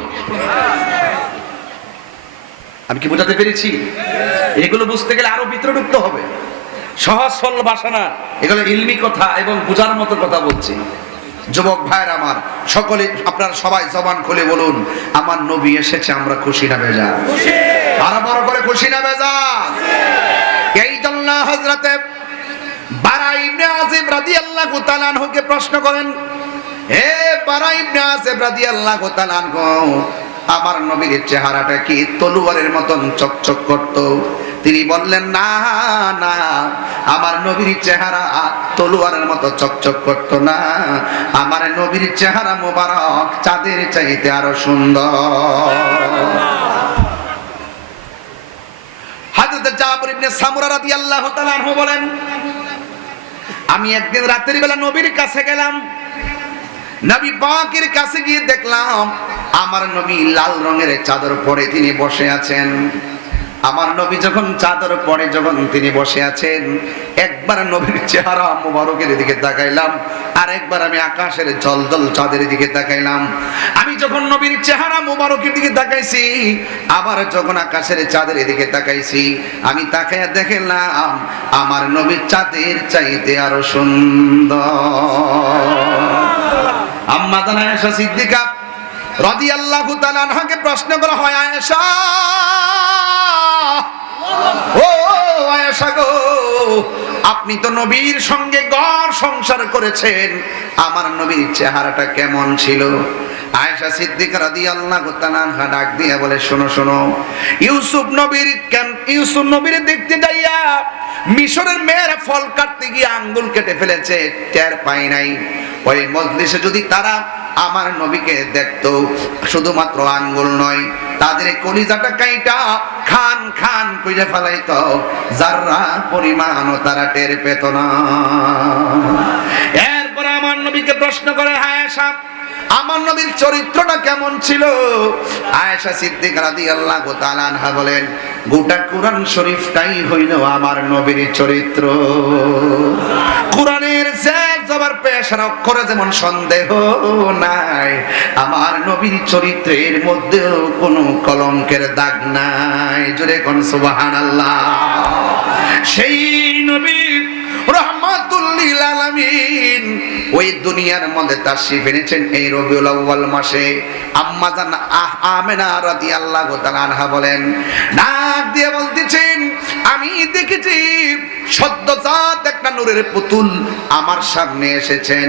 আমি কি বোঝাতে পেরেছি? এগুলো বুঝতে গেলে আরো ভিতরে ঢুকতে হবে। সহজ সরল ভাষা না, এগুলো ইলমি কথা এবং বোঝার মতো কথা বলছি। যুবক ভাইরা আমার, সকলে আপনারা সবাই জবান খুলে বলুন, আমার নবী এসেছে, আমরা খুশি না বেজার? খুশি। আরো বড় করে খুশি না বেজার? এই জন্য হযরতে বারা ইবনে ইবনে আযিব রাদিয়াল্লাহু তাআলা আনহুকে প্রশ্ন করেন, হে বারা ইবনে আযিব রাদিয়াল্লাহু তাআলা আনহু, আমার নবীর চেহারাটা কি তলোয়ারের মতন চকচক করত? তিনি বললেন, না না, আমার নবীর চেহারা তলোয়ারের মতো চকচক করত না, আমার নবীর চেহারা মোবারক চাঁদের চাইতে আরো সুন্দর। হযরত জাবির ইবনে সামুরা রাদিয়াল্লাহু তাআলা আনহু বলেন, আমি একদিন রাতের বেলা নবীর কাছে গেলাম, নবী পাকের কাছে গিয়ে দেখলাম আমার নবী লাল রঙের চাদর পরে তিনি বসে আছেন। আমার নবী যখন চাদর পরে যখন তিনি বসে আছেন, একবার নবীর চেহারা মোবারকের দিকে তাকাইলাম, আর একবার আমি আকাশের জলজল চাঁদের দিকে তাকাইলাম। আমি যখন নবীর চেহারা মোবারকের দিকে তাকাইছি, আবার যখন আকাশের চাঁদের দিকে তাকাইছি, আমি তাকাইয়া দেখলাম আমার নবী চাঁদের চাইতে আরো সুন্দর। আম্মা জান আয়েশা সিদ্দিকা রাদিয়াল্লাহু তাআলা আনহাকে প্রশ্ন করা হয়, আয়েশা, ও আয়েশা গো, আপনি তো নবীর সঙ্গে ঘর সংসার করেছেন, আমার নবীর চেহারাটা কেমন ছিল? আয়েশা সিদ্দিকা রাদিয়াল্লাহু তাআলা আনহা ডাক দিয়ে বলে, শোনো শোনো, ইউসুফ নবীর দেখতে যাইয়া মিশরের মেয়েরা ফল কাটতে গিয়ে আঙ্গুল কেটে ফেলেছে, টের পাই নাই। ওই মজলিসে যদি তারা আমার নবীকে দেখতো, শুধুমাত্র আঙ্গুল নয়, তাদের কলিজাটা কাইটা খান খান কইরা ফেলাইতো, যারা পরিমাণও তারা টের পেত না। এরপর আমার নবীকে প্রশ্ন করে, আয়েশা, আমার নবীর চরিত্রটা কেমন ছিল? আয়েশা সিদ্দিকা রাদিয়াল্লাহু তাআলা আনহা বলেন, গোটা কুরআন শরীফটাই হইল আমার নবীর চরিত্র। কুরআনের যে জবর পেশের অক্ষরে যেমন সন্দেহ নাই, আমার নবীর চরিত্রের মধ্যেও কোনো কলঙ্কের দাগ নাই। জোরে কোন সুবহানাল্লাহ। সেই নবী রাহমাতুল লিল আলামিন ওই দুনিয়ার মধ্যে তাশরীফ এনেছেন এই রবিউল আউয়াল মাসে। আম্মা জান আমেনা রাদিয়াল্লাহু তাআলা আনহা বলেন, ডাক দিয়ে বলতেছেন, আমি দেখেছি সদ্যজাত একটা নূরের পুতুল আমার সামনে এসেছেন।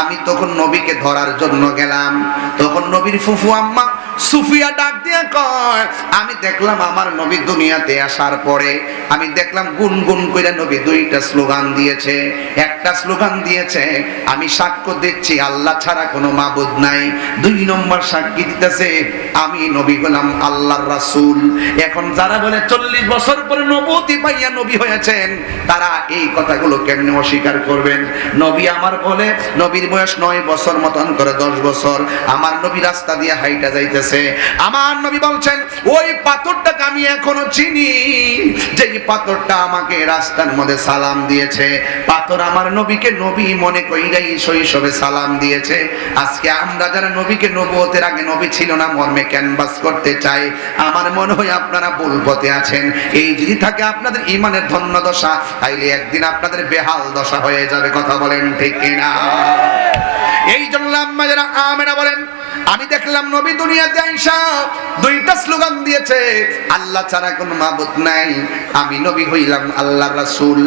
আমি তখন নবীকে ধরার জন্য গেলাম, তখন নবীর ফুফু আম্মা সুফিয়া ডাক দিয়ে কয়, আমি দেখলাম আমার নবী দুনিয়াতে আসার পরে আমি দেখলাম গুনগুন করে নবী দুইটা স্লোগান দিয়েছে। একটা স্লোগান দিয়েছে, আমি সাক্ষ্য দিচ্ছি আল্লাহ ছাড়া কোনো মাবুদ নাই। 2 নম্বর সাক্ষী দিতেছে, আমি নবী হলাম আল্লাহর রাসূল। এখন যারা বলে 40 বছর পরে নবুয়তি পাইয়া নবী হয়েছেন, তারা এই কথাগুলো কেমনে অস্বীকার করবেন? নবী আমার বলে নবীর বয়স 9 বছর মতন করে 10 বছর, আমার নবী রাস্তা দিয়ে হাইটা যাইতেছে, আমার নবী বলছেন ওই পাথরটাকে আমি এখনো চিনি, যেই পাথরটা আমাকে রাস্তার মধ্যে সালাম দিয়েছে। পাথর আমার নবীকে নবী মনে কইরাই শৈশবে সালাম দিয়েছে। আজকে আমরা যারা নবীকে নবুয়তের আগে নবী ছিল না মর্মে ক্যানভাস করতে চাই, আমার মনে হয় আপনারা ভুল পথে আছেন। এই যদি থাকে আপনাদের ঈমানের ধন্য দশা, তাইলে একদিন আপনাদের বেহাল দশা হয়ে যাবে। কথা বলেন ঠিক কিনা? এই জন্য আম্মা যারা আমেনা বলেন, আমি দেখলাম নবী দুনিয়াতে আইসা 2টা স্লোগান দিয়েছে, আল্লাহ ছাড়া কোনো মাবুদ নাই, আমি নবী হইলাম আল্লাহর রাসূল।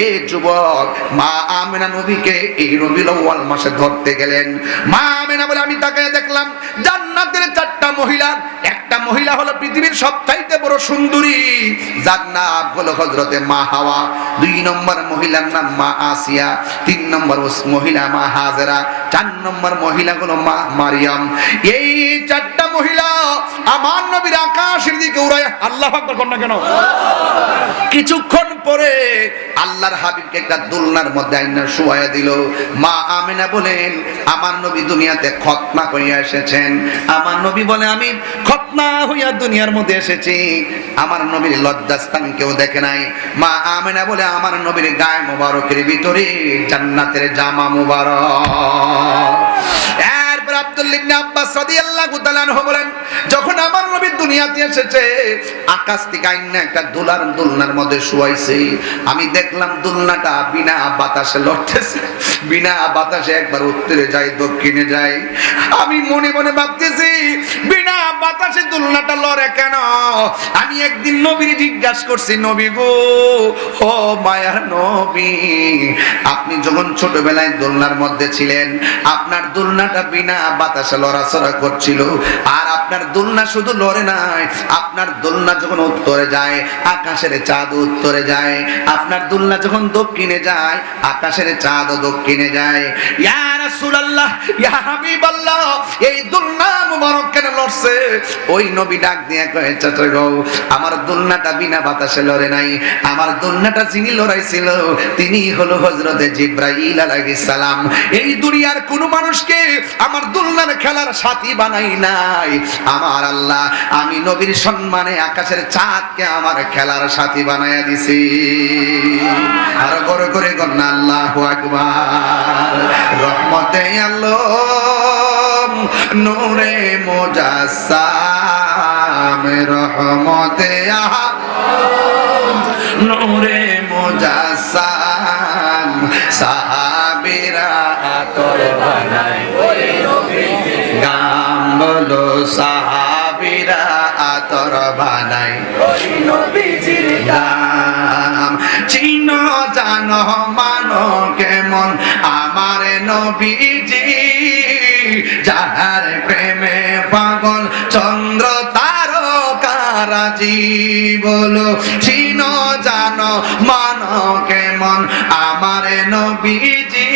এ যুবক, মা আমেনা নবীকে এই রবিউল আউয়াল মাসে ধরতে গেলেন। মা আমেনা বলে, আমি তাকে দেখলাম জান্নাতের 4টা মহিলা, একটা মহিলা হলো পৃথিবীর সবচাইতে বড় সুন্দরী, যার নাম হলো হযরতে মা হাওয়া। 2 নম্বর মহিলার নাম মা আসিয়া, 3 নম্বর মহিলা মা হাজেরা, 4 নম্বর মহিলা হলো মা মারিয়াম। এই 4টা মহিলা আমার নবীর আকাশের দিকে উড়ায় আল্লাহু আকবার কোন না কেন, কিছুক্ষণ পরে আল্লাহর হাবিবকে একটা দোলনার মধ্যে আইনা শুয়ায়া দিল। মা আমেনা বলেন, আমার নবী দুনিয়াতে খতনা কইয়া এসেছেন। আমার নবী বলে, আমি খতনা হইয়া দুনিয়ার মধ্যে এসেছি, আমার নবীর লজ্জাস্থান কেউ দেখে নাই। মা আমেনা বলে, আমার নবীর গায়ে মোবারকের ভিতরে জান্নাতের জামা মোবারক। আব্দুল্লাহ ইবনে আব্বাস রাদিয়াল্লাহু তাআলা আনহু বলেন, যখন আমার নবী দুনিয়াতে এসেছে, আকাশ থেকে আইনা একটা দোলনার মধ্যে শুয়াইছে। আমি দেখলাম দোলনাটা বিনা বাতাসে লড়তেছে, বিনা বাতাসে একবার উত্তরে যায় দক্ষিণে যায়। আমি মনে মনে ভাবতেছি, বিনা বাতাসে দোলনাটা লড়ে কেন? আমি একদিন নবীর জিজ্ঞাসা করছি, নবী গো, ও মায়ার নবী, আপনি যখন ছোটবেলায় দোলনার মধ্যে ছিলেন, আপনার দোলনাটা বিনা বাতাসে লড়াচড়া করছিল, আর আপনার দোলনা শুধু লড়ে নাই, আপনার দোলনা যখন উত্তরে যায় আকাশের চাঁদ উত্তরে যায়, আপনার দোলনা যখন দক্ষিণে যায় আকাশের চাঁদ দক্ষিণে যায়। ইয়া রাসূলুল্লাহ, ইয়া হাবিবাল্লাহ, এই দোলনা মুবারক কেন লড়ছে? ওই নবী ডাক দিয়ে কয়ে, চাচা গো, আমার দোলনাটা বিনা বাতাসে লড়ে নাই, আমার দোলনাটা যিনি লড়াইছিল তিনি হলো হযরতে জিবরাইল আলাইহিস সালাম। এই দুনিয়ার কোন মানুষকে আমার দোলনার খেলার সাথী বানাই নাই আমার আল্লাহ, আমি নবীর সম্মানে আকাশের চাঁদকে আমার খেলার সাথী বানায়া দিছি। আর বড় করে কন্যা আল্লাহু আকবার। রহমতে আলম নূরে মুজাসসাম, রহমতে আলম নূরে মুজাসসাম, সাহাবীরা আতর বানায় ওই নবীর গাম বলো, সাহাবীরা আতর বানায় ওই নবীর গাম। চিনো জানো মানো কেমন আমার নবীজি, যাহার প্রেমে পাগল চন্দ্র তারকারাজি, বলো চিনো জানো মানো কেমন আমার নবীজি,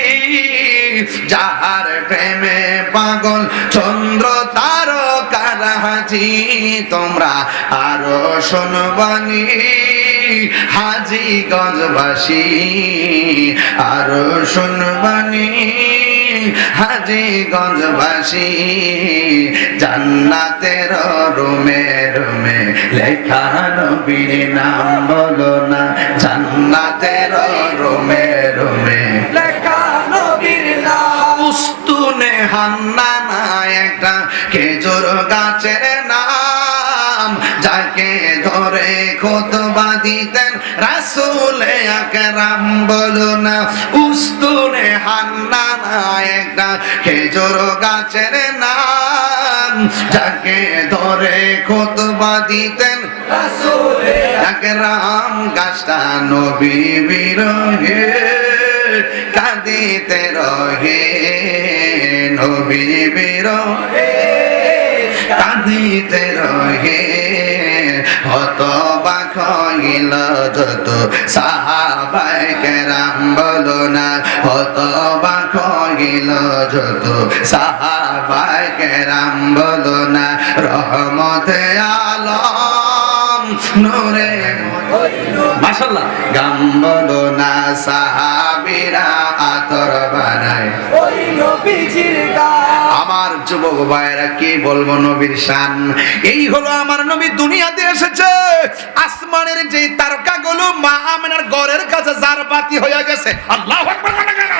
যাহার প্রেমে পাগল চন্দ্র তারকারাজি। তোমরা আরো শুনবানি হাজী গঞ্জবাসী, আরো শুনবানি হাজী গঞ্জবাসী, জান্নাতের রুমে রুমে লেখা নবীর নাম, বলো না জান্নাতের রুমে রুমে লেখা নবীর নাম। উস্তুনে হান্নানা একটা খেজুর গাছের নাম, যাকে ধরে খুতবা দিতেন রাসূল আকরাম, বলো না উস্তুনে হান্নানা একটা খেজুর গাছের নাম, যাকে ধরে খুতবা দিতেন রাসূল আকরাম। গাছটা নবী বিরহে কাঁদিতে রহে, নবী বিরহে কাঁদিতে রহে, হতবাক হইল যত সাহাবায়ে কেরাম, বলো না হতবাক হইল যত সাহাবায়ে কেরাম, বলো না রহমতে আলম নূরে মাশাআল্লাহ গাম, বলো না সাহাবীরা আতর বানায় ওই নবীজির গাম। আমার যুবক ভাইরা কি বলবো নবীর শান। এই হলো আমার নবী দুনিয়াতে এসেছে, আসমানের যে তারকাগুলো মা আমিনার ঘরের কাছে জারবাতি হয়ে গেছে। আল্লাহু আকবার বলে কেন?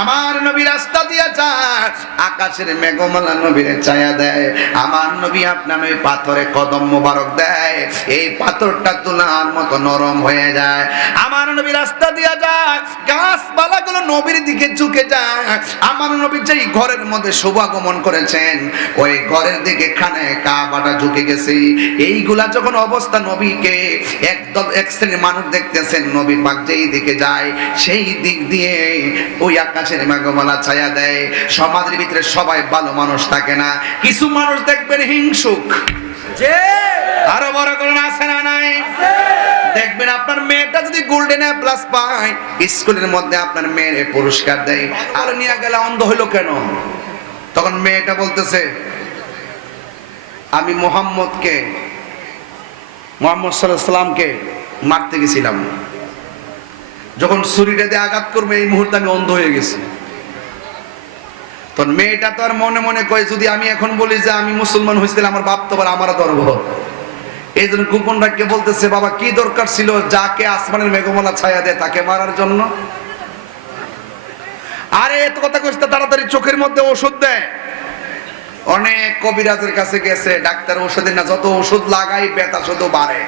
আমার নবী রাস্তা দিয়ে যায়, আকাশের মেঘমালা নবীরে ছায়া দেয়। আমার নবী আপনার ওই পাথরে কদম মোবারক দেয়, এই পাথরটা তুলার মতো নরম হয়ে যায়। আমার নবী রাস্তা দিয়ে যায়, গাছপালাগুলো নবীর দিকে ঝুঁকে যায়। আমার নবী যেই ঘরের মধ্যে শুভাগমন করেছেন ওই ঘরের দিকে খানে কাবাটা ঝুঁকে গেছে। এইগুলা যখন অবস্থা, নবীকে একদল এক শ্রেণীর মানুষ দেখতেছেন, নবী পাক যেই দিকে যায় সেই দিক দিয়ে ওই আকাশের মেঘমালা ছায়া দেয়। সমাজের ভিতরে সবাই ভালো মানুষ থাকে না, কিছু মানুষ দেখবেন হিংসুক। আরো বড় করে আছে না নাই? দেখবেন আপনার মেয়েটা যদি গোল্ডেন এ প্লাস পায়, স্কুলের মধ্যে আপনার মেয়ের পুরস্কার দেয়, আর নিয়ে গেলে অন্ধ হইলো কেন? তখন মেয়েটা বলতেছে, আমি মোহাম্মদ সাল্লাল্লাহু আলাইহি সাল্লামকে মারতে গেছিলাম, যখন ছুরিটা দিয়ে আঘাত করবে এই মুহূর্তে আমি অন্ধ হয়ে গেছি। তখন মেয়েটা তো আর মনে মনে কয়, যদি আমি এখন বলি যে আমি মুসলমান হয়েছিলাম, আমার বাপ তো আবার আমারও ধরব। এই জন্য গোপন বাক্যে বলতেছে, বাবা কি দরকার ছিল যাকে আসমানের মেঘমালা ছায়া দেয় তাকে মারার জন্য? আরে এত কথা কইস, তাড়াতাড়ি চোখের মধ্যে ওষুধ দেয়। অনেক কবিরাজের কাছে গেছে, ডাক্তার ওষুধের না, যত ওষুধ লাগাই ব্যথা শুধু বাড়ে।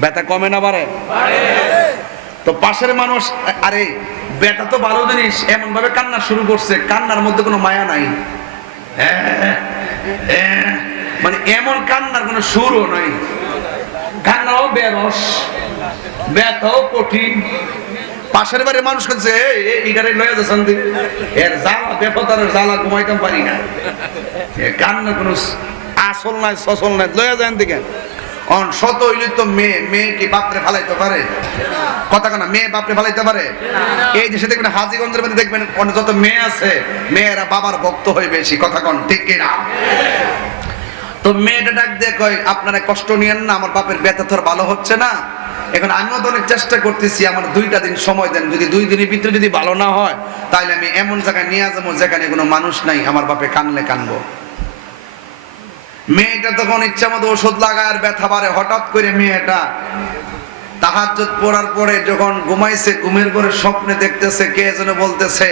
ব্যথা কমে না বাড়ে? তো পাশের মানুষ, আরে ব্যথা তো ভালো জিনিস, এমন ভাবে কান্না শুরু করছে, কান্নার মধ্যে কোনো মায়া নাই। মানে এমন কান্নার কোনো সুরও নাই, কান্নাও বেরস, ব্যথাও কঠিন। পাশের বাড়ির মানুষ কাছে এইটারে লয়ে যাচ্ছেন, এর জ্বালা বেফতার জ্বালা ঘুমাইতাম পারি না, কান্না কোনো আসল নাই সচল নাই, লয়ে যান দিকে। শত হইলে তো মেয়ে কি বাপরে ফালাইতে পারে? কথা কেনা, মেয়ে বাপরে ফালাইতে পারে? এই দেশে দেখবেন হাজীগঞ্জের মধ্যে দেখবেন যত মেয়ে আছে মেয়েরা বাবার ভক্ত হয়ে বেশি, কথা কন ঠিক কিনা? তো মেয়েটা ডাক দিয়ে কয় আপনারা কষ্ট নিয়েন না, আমার বাপের ব্যথা তো ভালো হচ্ছে না, এখন আমিও তো অনেক চেষ্টা করতেছি, আমার 2টা দিন সময় দেন, যদি 2 দিনের ভিতরে যদি ভালো না হয় তাহলে আমি এমন জায়গায় নিয়ে যাবো যেখানে কোনো মানুষ নাই, আমার বাপে কানলে কানবো। মেয়েটা তখন ইচ্ছা মতো ওষুধ লাগায় আর ব্যথা বাড়ে। হঠাৎ করে মেয়েটা তাহাজ্জুদ পড়ার পরে যখন ঘুমাইছে, ঘুমের ঘরে স্বপ্নে দেখতেছে কে যেন বলতেছে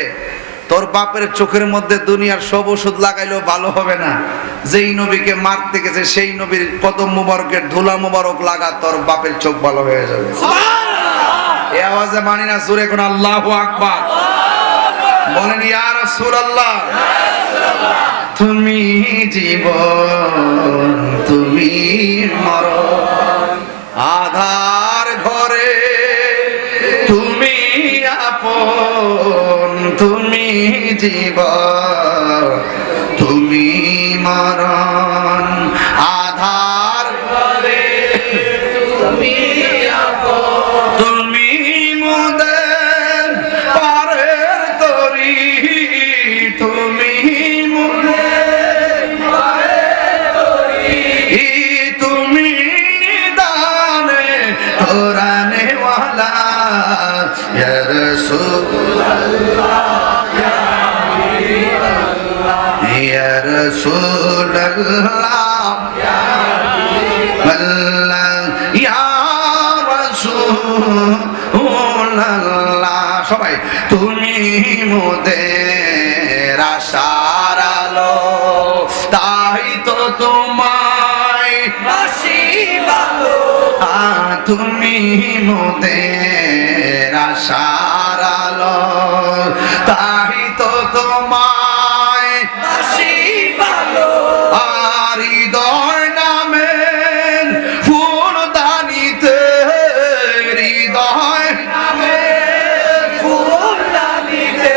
তোর বাপের চোখের মধ্যে দুনিয়ার সব ওষুধ লাগাইলেও ভালো হবে না, যেই নবীকে মারতে গেছে সেই নবীর কদম মুবারকের ধুলা মুবারক লাগা, তোর বাপের চোখ ভালো হয়ে যাবে। সুবহানাল্লাহ! এই আওয়াজে মানি না জোরে কোন আল্লাহু আকবার বলেন। ইয়া রাসূলুল্লাহ, তুমি জীবন তুমি মরণ, আধার ঘরে তুমি আপন, তুমি জীবন তুমি মরণ, আধার ঘরে তুমি আপন, তুমি মোদের পারের তরি, তুমি মোদের পারের তরি, তুমি নিদানে কোরআনে ওয়ালা ইয়া রাসূলুল্লাহ ইয়া রাসূলুল্লাহ ইয়া রাসূলুল্লাহ। সবাই তুমি মোদের আশার আলো, তাই তো তোমায় বাসি ভালো, তুমি মোদের আশার আলো, তাই তো তোমায় বাসি ভালো, আর হৃদয় নামের ফুলদানিতে, হৃদয় নামের ফুলদানিতে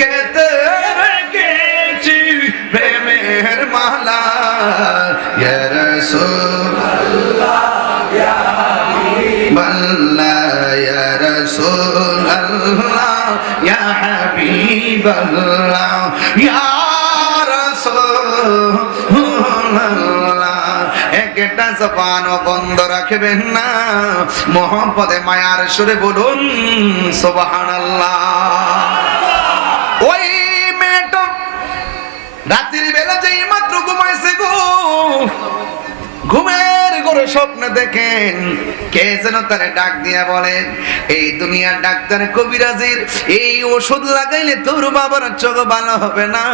গেতে রেখেছি প্রেমের মালা, ইয়া রাসূলুল্লাহ ইয়া হাবিবাল্লাহ, ইয়া রাসূলুল্লাহ ইয়া হাবিবাল্লাহ, ইয়া রাসূলুল্লাহ। একটা জবানও বন্ধ রাখবেন না, মোহাম্মদে মায়ার সুরে বলুন সুবহানাল্লাহ। ওই মেয়েটা রাতের বেলা যেই মাত্র ঘুমাইছে গো, ঘুমের ঘরে স্বপ্ন দেখেন কে যেন তারে ডাক দিয়া বলে এই দুনিয়ার ডাক্তার কবিরাজের এই ওষুধ লাগাইলে তোর বাবার চোখ ভালো হবে না,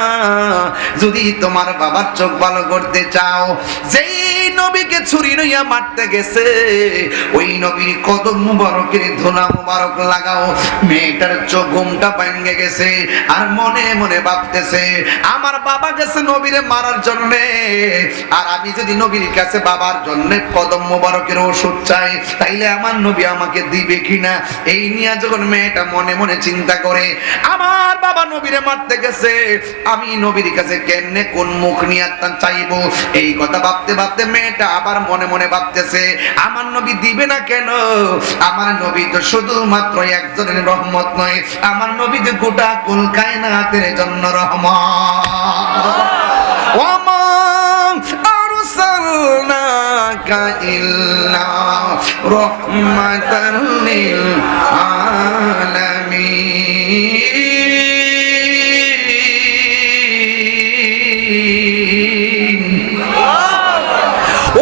যদি তোমার বাবার চোখ ভালো করতে চাও যেই নবীকে ছুরি লইয়া মারতে গেছে ওই নবীর কদম মুবারকের ধুলা মুবারক লাগাও। মেয়েটার চোখ ঘুমটা ভাঙে গেছে আর মনে মনে ভাবতেছে আমার বাবা গেছে নবীরে মারার জন্য, আর আমি যদি নবীর কাছে বাবার জন্য কদম মুবারকের ওষুধ চাই তাইলে আমার নবী আমাকে দিবে কিনা। এই নিয়ে যখন মেয়েটা মনে মনে চিন্তা করে আমার বাবা নবীরে মারতে গেছে, আমি নবীর কাছে কেমনে কোন মুখ নিয়ে চাইবো, এই কথা ভাবতে ভাবতে মেয়েটা আবার মনে মনে ভাবতেছে আমার নবী দিবে না কেন, আমার নবী তো শুধুমাত্র একজনের রহমত নয়, আমার নবী তো গোটা কুল কায়নাতের জন্য রহমত। ওমা আরসালনাকা ইল্লা রাহমাতাল লিল আলামিন।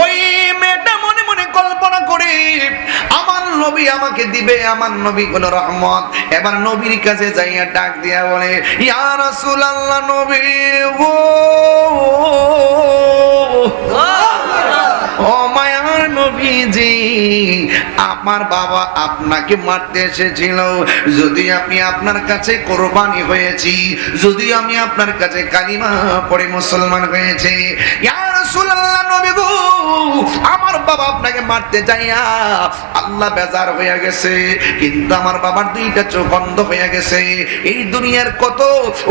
ওই মেয়েটা মনে মনে কল্পনা করে আমার নবী আমাকে দিবে, আমার নবী কোন রহমত। এবার নবীর কাছে যাইয়া ডাক দিয়া বলে ইয়া রাসূলুল্লাহ, নবী গো, ও মায়ার নবীজি, আমার বাবা আপনাকে মারতে এসেছিল, যদি আমি আপনার কাছে কোরবানি হয়েছি, যদি আমি আপনার কাছে কালিমা পড়ে মুসলমান হয়েছে, ইয়া রাসূলুল্লাহ নবী গো, আমার বাবা আপনাকে মারতে যাইয়া আল্লাহ বেজার হয়ে গেছে, কিন্তু আমার বাবার দুইটা চোখ অন্ধ হয়ে গেছে। এই দুনিয়ার কত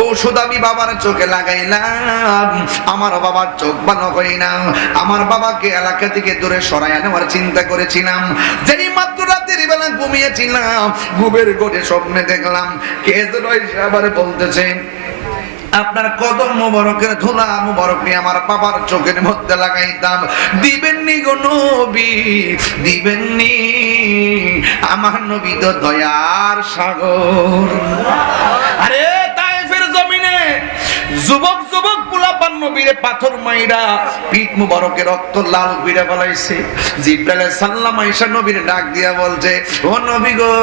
ঔষধ আমি বাবার চোখে লাগাইলাম, আমার বাবার চোখ ভালো হয় না। আমার বাবাকে এলাকা থেকে দূরে সরাই নেওয়ার চিন্তা করেছিলাম। যেই মাত্র রাতের বেলা ঘুমিয়েছিলাম, ঘুমের ঘরে স্বপ্নে দেখলাম কে যেন এসে আবার বলতেছে, আপনার কদম মোবারকের ধুলা মোবারক নিয়ে আমার বাবার চোখের মধ্যে লাগাইতাম। দিবেননি গো নবী, দিবেননি। আমার নবী তো দয়ার সাগর। আরে তায়েফের জমিনে যুবক যুবক পোলাপান নবীরে পাথর মাইরা পিঠ মুবারকে রক্ত লাল কইরা ফলাইছে। জিবরাইল সাল্লাম আয়েশা নবীর ডাক দিয়া বলছে, ও নবী গো,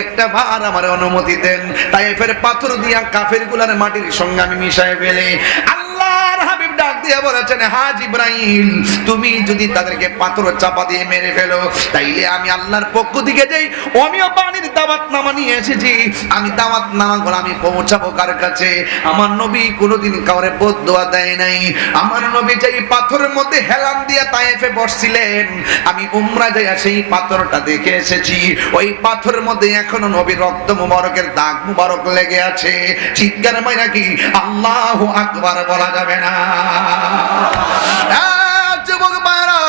একটা বার আমার অনুমতি দেন, তায়েফের পাথর দিয়া কাফেরগুলার মাটির সঙ্গে আমি মিশায় ফেলে। আল্লাহর হাবিব ডাক দিয়া বলেছেন, হ্যাঁ জিবরাইল, তুমি যদি তাদেরকে পাথর চাপা দিয়ে মেরে ফেলো, তাইলে আমি আল্লাহর পক্ষ থেকে যেই অমীয় বাণীর দাওয়াত নামা নিয়ে এসেছি, আমি দাওয়াত নামাগুলো আমি পৌঁছাবো কার কাছে? আমার নবী কোনোদিন কাউরে বদদোয়া দেয় নাই। আমার নবী যেই পাথরের মধ্যে হেলান দিয়া তায়েফে বসছিলেন, আমি উমরা যাইয়া সেই পাথরটা দেখে এসেছি। ওই পাথরের মধ্যে এখনো নবীর রক্ত মুবারকের দাগ মুবারক লেগে আছে। চিৎকার মাইরা কি আল্লাহু আকবার বলা যাবে না? যুবক ভাইরা,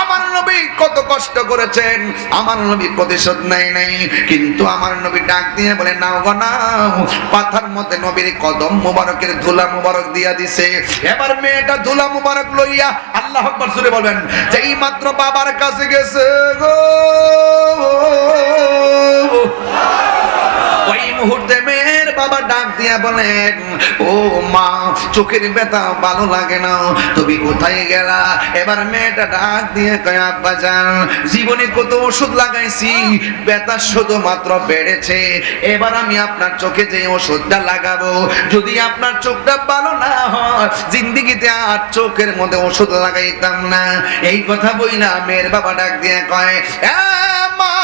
আমার নবী কত কষ্ট করেছেন, আমার নবী প্রতিশোধ নেয় নাই, কিন্তু আমার নবী ডাক দিয়ে বলে, নাও গো নাও। পাথার মধ্যে নবীর কদম মুবারকের ধুলা মুবারক দিয়া দিছে। এবার মেয়েটা ধুলা মুবারক লইয়া আল্লাহু আকবার জোরে বলবেন, যেই মাত্র বাবার কাছে গেছে গো, ওই মুহূর্তে মেয়ের বাবা ডাক দিয়া বলেন, ও মা, চোখের ব্যথা ভালো লাগে না, তুমি কোথায় গেলা? এবার মেয়েটা ডাক দিয়ে কয়, আব্বা জান, জীবনে কত ওষুধ লাগাইছি, ব্যথা শুধুমাত্র বেড়েছে। এবার আমি আপনার চোখে যে ওষুধটা লাগাবো, যদি আপনার চোখটা ভালো না হয়, জিন্দেগিতে আর চোখের মধ্যে ওষুধ লাগাইতাম না। এই কথা বই না মেয়ের বাবা ডাক দিয়ে কয়, এ মা,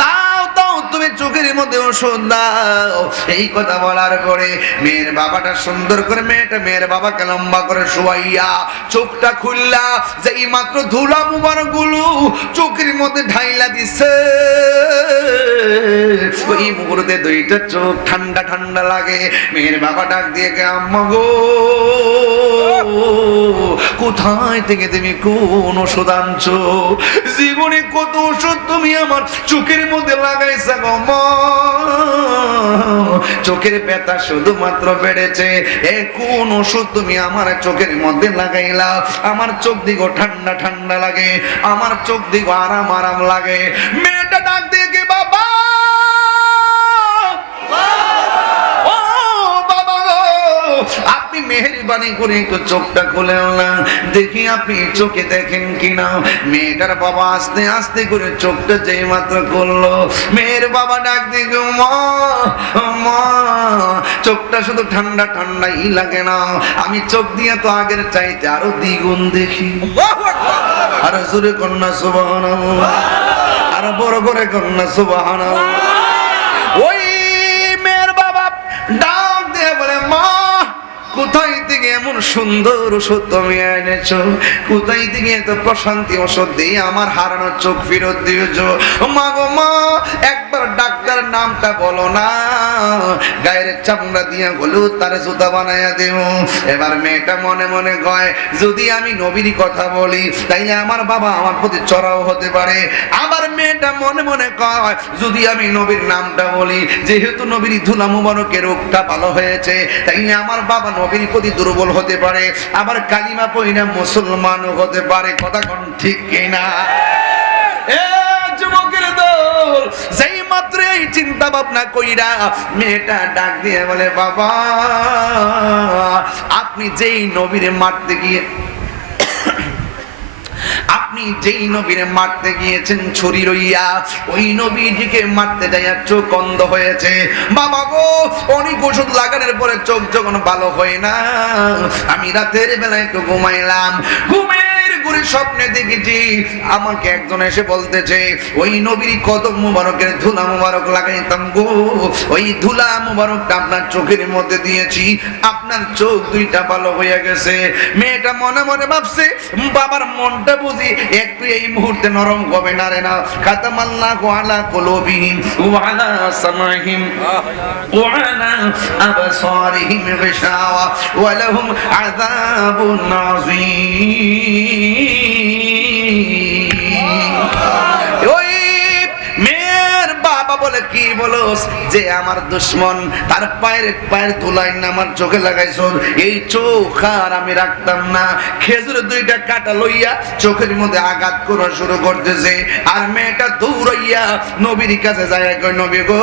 দাও দাও, তুমি চোখের মধ্যে ওষুধ দাও। এই কথা বলার পরে মেয়ের বাবাটা সুন্দর করে মেয়ের বাবাকে লম্বা করে শোয়াইয়া চোখটা খুললা, যেই মাত্র ধুলা মুবারক গুলো চোখের মধ্যে ঢাইলা দিছে, ওই মুহূর্তে দুইটা চোখ ঠান্ডা ঠান্ডা লাগে। মেয়ের বাবা ডাক দিয়ে কে, আম্মা গো, কোথায় থেকে তুমি কোন ওষুধ আনছো? জীবনে কত ওষুধ তুমি আমার চোখের মধ্যে লাগাইছা গো মা, চোখের ব্যথা শুধুমাত্র বেড়েছে। এ কোন ওষুধ তুমি আমার চোখের মধ্যে লাগাইলা? আমার চোখ দিগো ঠান্ডা ঠান্ডা লাগে, আমার চোখ দিগো আরাম আরাম লাগে। মেয়েটা ডাক দিয়ে কি, বাবা, ও বাবা গো, আপনি মেহেরবানি করে একটু চোখটা খুলে না, দেখি আপনি চোখে দেখেন কিনা। মেয়েটার বাবা আস্তে আস্তে করে চোখটা যেই মাত্র করলো, মেয়ের বাবা ডাক দিয়ে, মা মা, চোখটা শুধু ঠান্ডা ঠান্ডাই লাগে না, আমি চোখ দিয়ে তো আগের চাইতে আরো দ্বিগুণ দেখি। আরো জোরে কন্যা সুবহানাল্লাহ, আরো বড় করে কন্যা সুবহানাল্লাহ। ওই মেয়ের বাবা ডাক দিয়ে বলে, মা, কোথায় থেকে এমন সুন্দর ওষুধ তুমি এনেছো? কোথায় থেকে এত প্রশান্তি ওষুধ দিয়ে আমার হারানোর চোখ ফেরত দিয়েছো? মা গো মা, একবার ডাক্তার নামটা বলো না, গায়ের চামড়া দিয়ে হলুদ তার জুতা বানাইয়া দেব। এবার মেয়েটা মনে মনে কয়, যদি আমি নবীর কথা বলি তাইলে আমার বাবা আমার প্রতি চড়াও হতে পারে। আবার মেয়েটা মনে মনে কয়, যদি আমি নবীর নামটা বলি, যেহেতু নবীর ধুলা মুবারকের রোগটা ভালো হয়েছে, তাইলে আমার বাবা নবীর প্রতি দুর্বল হতে পারে, আবার কালিমা পড়িনা মুসলমানও হতে পারে। কথা কোন ঠিক কিনা? এ যুবকের দল, যেই মাত্র এই চিন্তা ভাবনা কইরা মেয়েটা ডাক দিয়ে বলে, বাবা, আপনি যেই নবীরে মারতে গিয়ে আপনি যেই নবীরে মারতে গিয়েছেন ছুরি লইয়া, ওই নবীজিকে মারতে যাইয়া চোখ অন্ধ হয়েছে। বাবা গো, অনেক ওষুধ লাগানোর পরে চোখ যখন ভালো হয় না, আমি রাতের বেলা একটু ঘুমাইলাম, ঘুমের করে স্বপ্নে দেখেছি আমাকে একজন এসে বলতেছে ওই নবীর কদম মুবারকের ধুলা মুবারক লাগাইতাম গো, ওই ধুলা মুবারকটা আপনার চোখের মধ্যে দিয়েছি, আপনার চোখ দুইটা ভালো হয়ে গেছে। মেয়েটা মনে মনে ভাবছে বাবার মনটা বুঝি একটু এই মুহূর্তে নরম হবে না রে না। খাতামাল্লাহু আলা কুলুবিহিম ওয়া আলা সামাইহিম ওয়া আলা আবসারিহিম গিশাওয়া ওয়া লাহুম আযাবুন আযীম। ওই মেয়ের বাবা বলে কি বলস যে আমার দুশ্মন তার পায়ের ধুলাই না আমার চোখে লাগাইছ, এই চোখ আর আমি রাখতাম না। খেজুরের দুইটা কাটা লইয়া চোখের মধ্যে আঘাত করা শুরু করতেছে, আর মেয়েটা দৌড়াইয়া নবীর কাছে যায়, কই নবী গো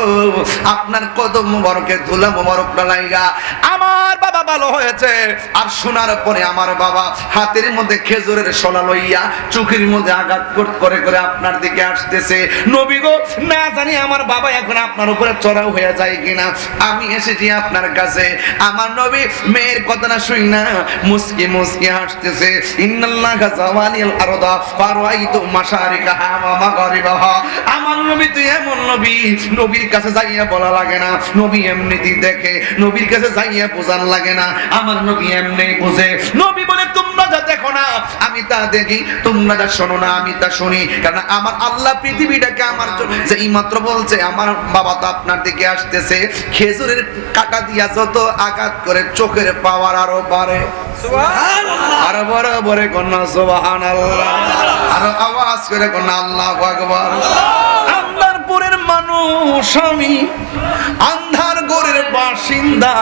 আপনার কদম মুবারকের ধুলা মুবারকটা লাইগা আমার বাবা ভালো হয়েছে। আর শোনার পরে আমার বাবা হাতের মধ্যে খেজুরের শলা লইয়া চোখের মধ্যে আঘাত করে করে আপনার দিকে আসতেছে। নবী গো না জানি আমার বাবা এখন আপনার উপরে চড়াও হয়ে যায় কিনা, আমি এসেছি আপনার কাছে। আমার নবী মেয়ের কথাটা শুই না মুস্কি মুস্কি হাসতেছে। ইন্নাল্লাহা জাওয়ালিল আরদা ফারাইতু মাশারিকাহা ওয়া মাগারিবাহা। আমার নবী তুই এমন নবী, নবীর কাছে যাইয়া বলা লাগে না, নবী এমনিতেই দেখে, নবীর কাছে যাইয়া বোঝান লাগে না, আমার নবী এমনি বুঝে। নবী বলে তোমরা যা দেখো না আমি তা দেখি, তোমরা যা শোনো না আমি তা শুনি, কারণ আমার আল্লাহ পৃথিবীটাকে আমার জন্য যেই মাত্র বলছে আমার বাবা তো আপনার দিকে আসতেছে, খেজুরের কাটা দিয়া যত আঘাত করে চোখের পাওয়ার আরো বাড়ে। আরো বড় বড় কন্যা সুবহানাল্লাহ, আরো আওয়াজ করে কন্যা আল্লাহু আকবার। আন্ধারপুরের মানুষ আমি, আন্ধার গোরের বাসিন্দা,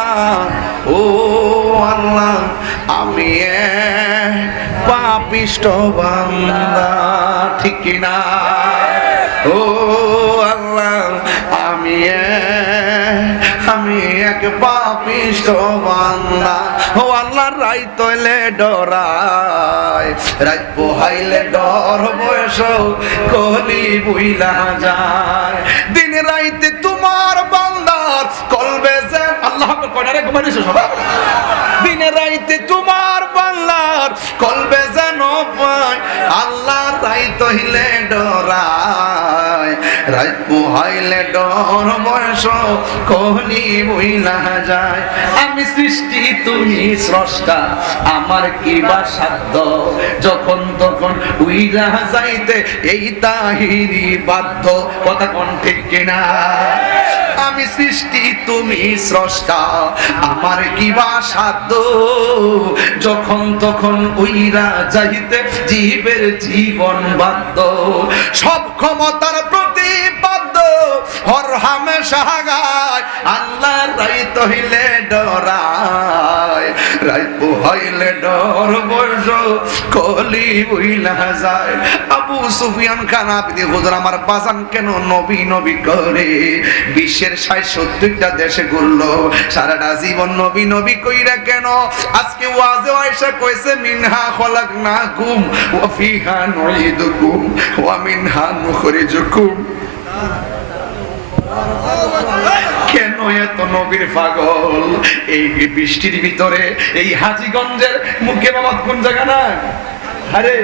ও আল্লাহ আমি পাপিষ্ঠ বান্দা, ঠিক কিনা? ও আল্লাহ আমি এক পাপিষ্ঠ বান্দা। ও আল্লাহ রাইত হইলে ডরাই, রাইত পোহাইলে ডর বয়স কলি বুইলা যায়, দিন রাইতে তোমার বান্দার কলবে যে আল্লাহ কয়টারে ঘুমাইছো সবাই, দিন রাইতে তোমার বান্দার কলবে যেন পায়, আল্লাহ রাইত হইলে ডরাই, রাইত পোহাইলে ডর বয়স কলি বুইলা যায়। আমি সৃষ্টি তুমি স্রষ্টা, আমার কি বা সাধ্য, যখন তখন উইলা যাইতে এই তাহিরি বাধ্য, কথা কোন ঠিক কিনা? আমি সৃষ্টি তুমি স্রষ্টা, আমার কি বা সাধ্য, যখন তখন উইরা যাইতে জীবের জীবন বাধ্য, সব ক্ষমতার প্রতিপাদ্য হর হামেশা গায়, আল্লাহ রাইত হইলে ডরায়, রাইত হইলে ডর বয়স কলি বইলা যায়। আবু সুফিয়ান খান আপনি হুজুর আমার বাজান কেন নবী নবী করে বিশ্বের ৬৭টা দেশে ঘুরলো, সারাটা জীবন নবী নবী কইরা কেন? আজকে ওয়াজে আয়েশা কইছে মিনহা খলাকনাকুম ওয়া ফিহা নুঈদুকুম ওয়া মিনহা নুখরিজুকুম। কেন এত নবীর পাগল? এই বৃষ্টির ভিতরে এই হাজীগঞ্জের মুখে বাবা কোন জায়গা না, আরে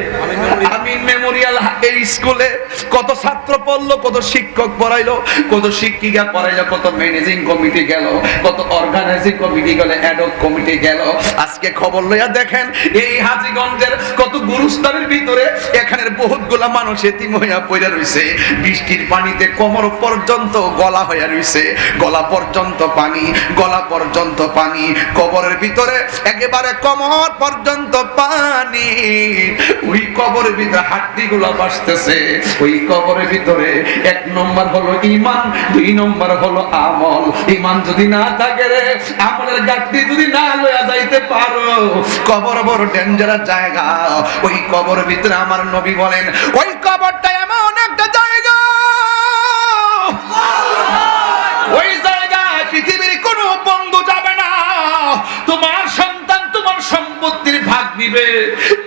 আমিন মেমোরিয়াল এই স্কুলে কত ছাত্র পড়লো, কত শিক্ষক পড়াইলো, কত শিক্ষিকা পড়াইলো, কত ম্যানেজিং কমিটি গেল, কত অর্গানাইজিং কমিটি গেল, অ্যাডক কমিটি গেল। আজকে খবর লইয়া দেখেন এই হাজীগঞ্জের কত গুরুস্থানের ভিতরে এখানের বহুতগুলা মানুষ এতিম হইয়া পড়ে রইছে, বৃষ্টির পানিতে কোমর পর্যন্ত গলা হইয়া রইছে, গলা পর্যন্ত পানি, গলা পর্যন্ত পানি, কবরের ভিতরে একেবারে কোমর পর্যন্ত পানি। ওই কবরের ভিতরে হাড্ডি গুলা বাসতেছে, ওই কবরের ভিতরে ১ নম্বর হলো ঈমান, ২ নম্বর হলো আমল। ঈমান যদি না থাকে রে, আমলের গাঠি যদি না লইয়া যাইতে পারো, কবর বড় ডেঞ্জারাস জায়গা। ওই কবরের ভিতরে আমার নবী বলেন ওই কবরটা এমন একটা জায়গা, ওই জায়গায় পৃথিবীর কোনো বন্ধু যাবে না, তোমার সন্তান তোমার সম্পত্তির ভাগ নিবে,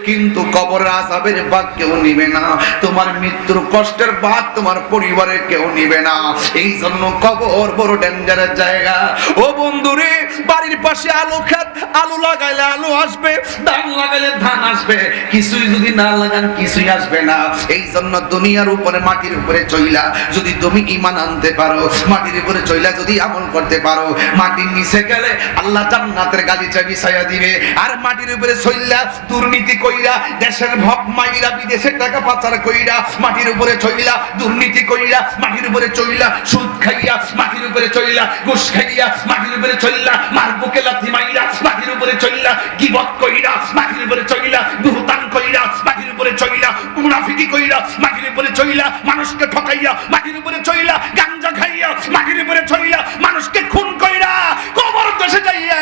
কিন্তু কবরের আযাবের ভাগ কেউ নিবে না, তোমার মৃত্যুর কষ্টের ভাগ তোমার পরিবারের কেউ নিবে না। এই জন্য কবর বড় ডেঞ্জারাস জায়গা। ও বন্ধুরে, বাড়ির পাশে আলু ক্ষেত, আলু লাগাইলে আলু আসবে, ধান লাগাইলে ধান আসবে, কিছুই যদি না লাগান কিছুই আসবে না। এই জন্য দুনিয়ার উপরে মাটির উপরে চইলা যদি তুমি ঈমান আনতে পারো, মাটির উপরে চইলা যদি আমল করতে পারো, মাটির নিচে গেলে আল্লাহ জান্নাতের গালিচা বিছাইয়া দিবে। আর মাটির উপরে চইলা দুর্নীতি কইরা, দেশের ভক মাইরা, বিদেশের টাকা পাচার কইরা, মাটির উপরে চইলা দুর্নীতি কইরা, মাটির উপরে চইলা সুদ খাইয়া, মাটির উপরে চইলা ঘুষ খাইয়া, মাটির উপরে চইলা মার বুকে লাথি মাইরা, মাটির উপরে চইলা গীবত কইরা, মাটির উপরে চইলা বুহতান কইরা, মাটির উপরে চইলা মুনাফিকি কইরা, মাটির উপরে চইলা মানুষকে ঠকাইয়া, মাটির উপরে চইলা গাঞ্জা খাইয়া, মাটির উপরে চইলা মানুষকে খুন কইরা, কবর দেশে যাইয়া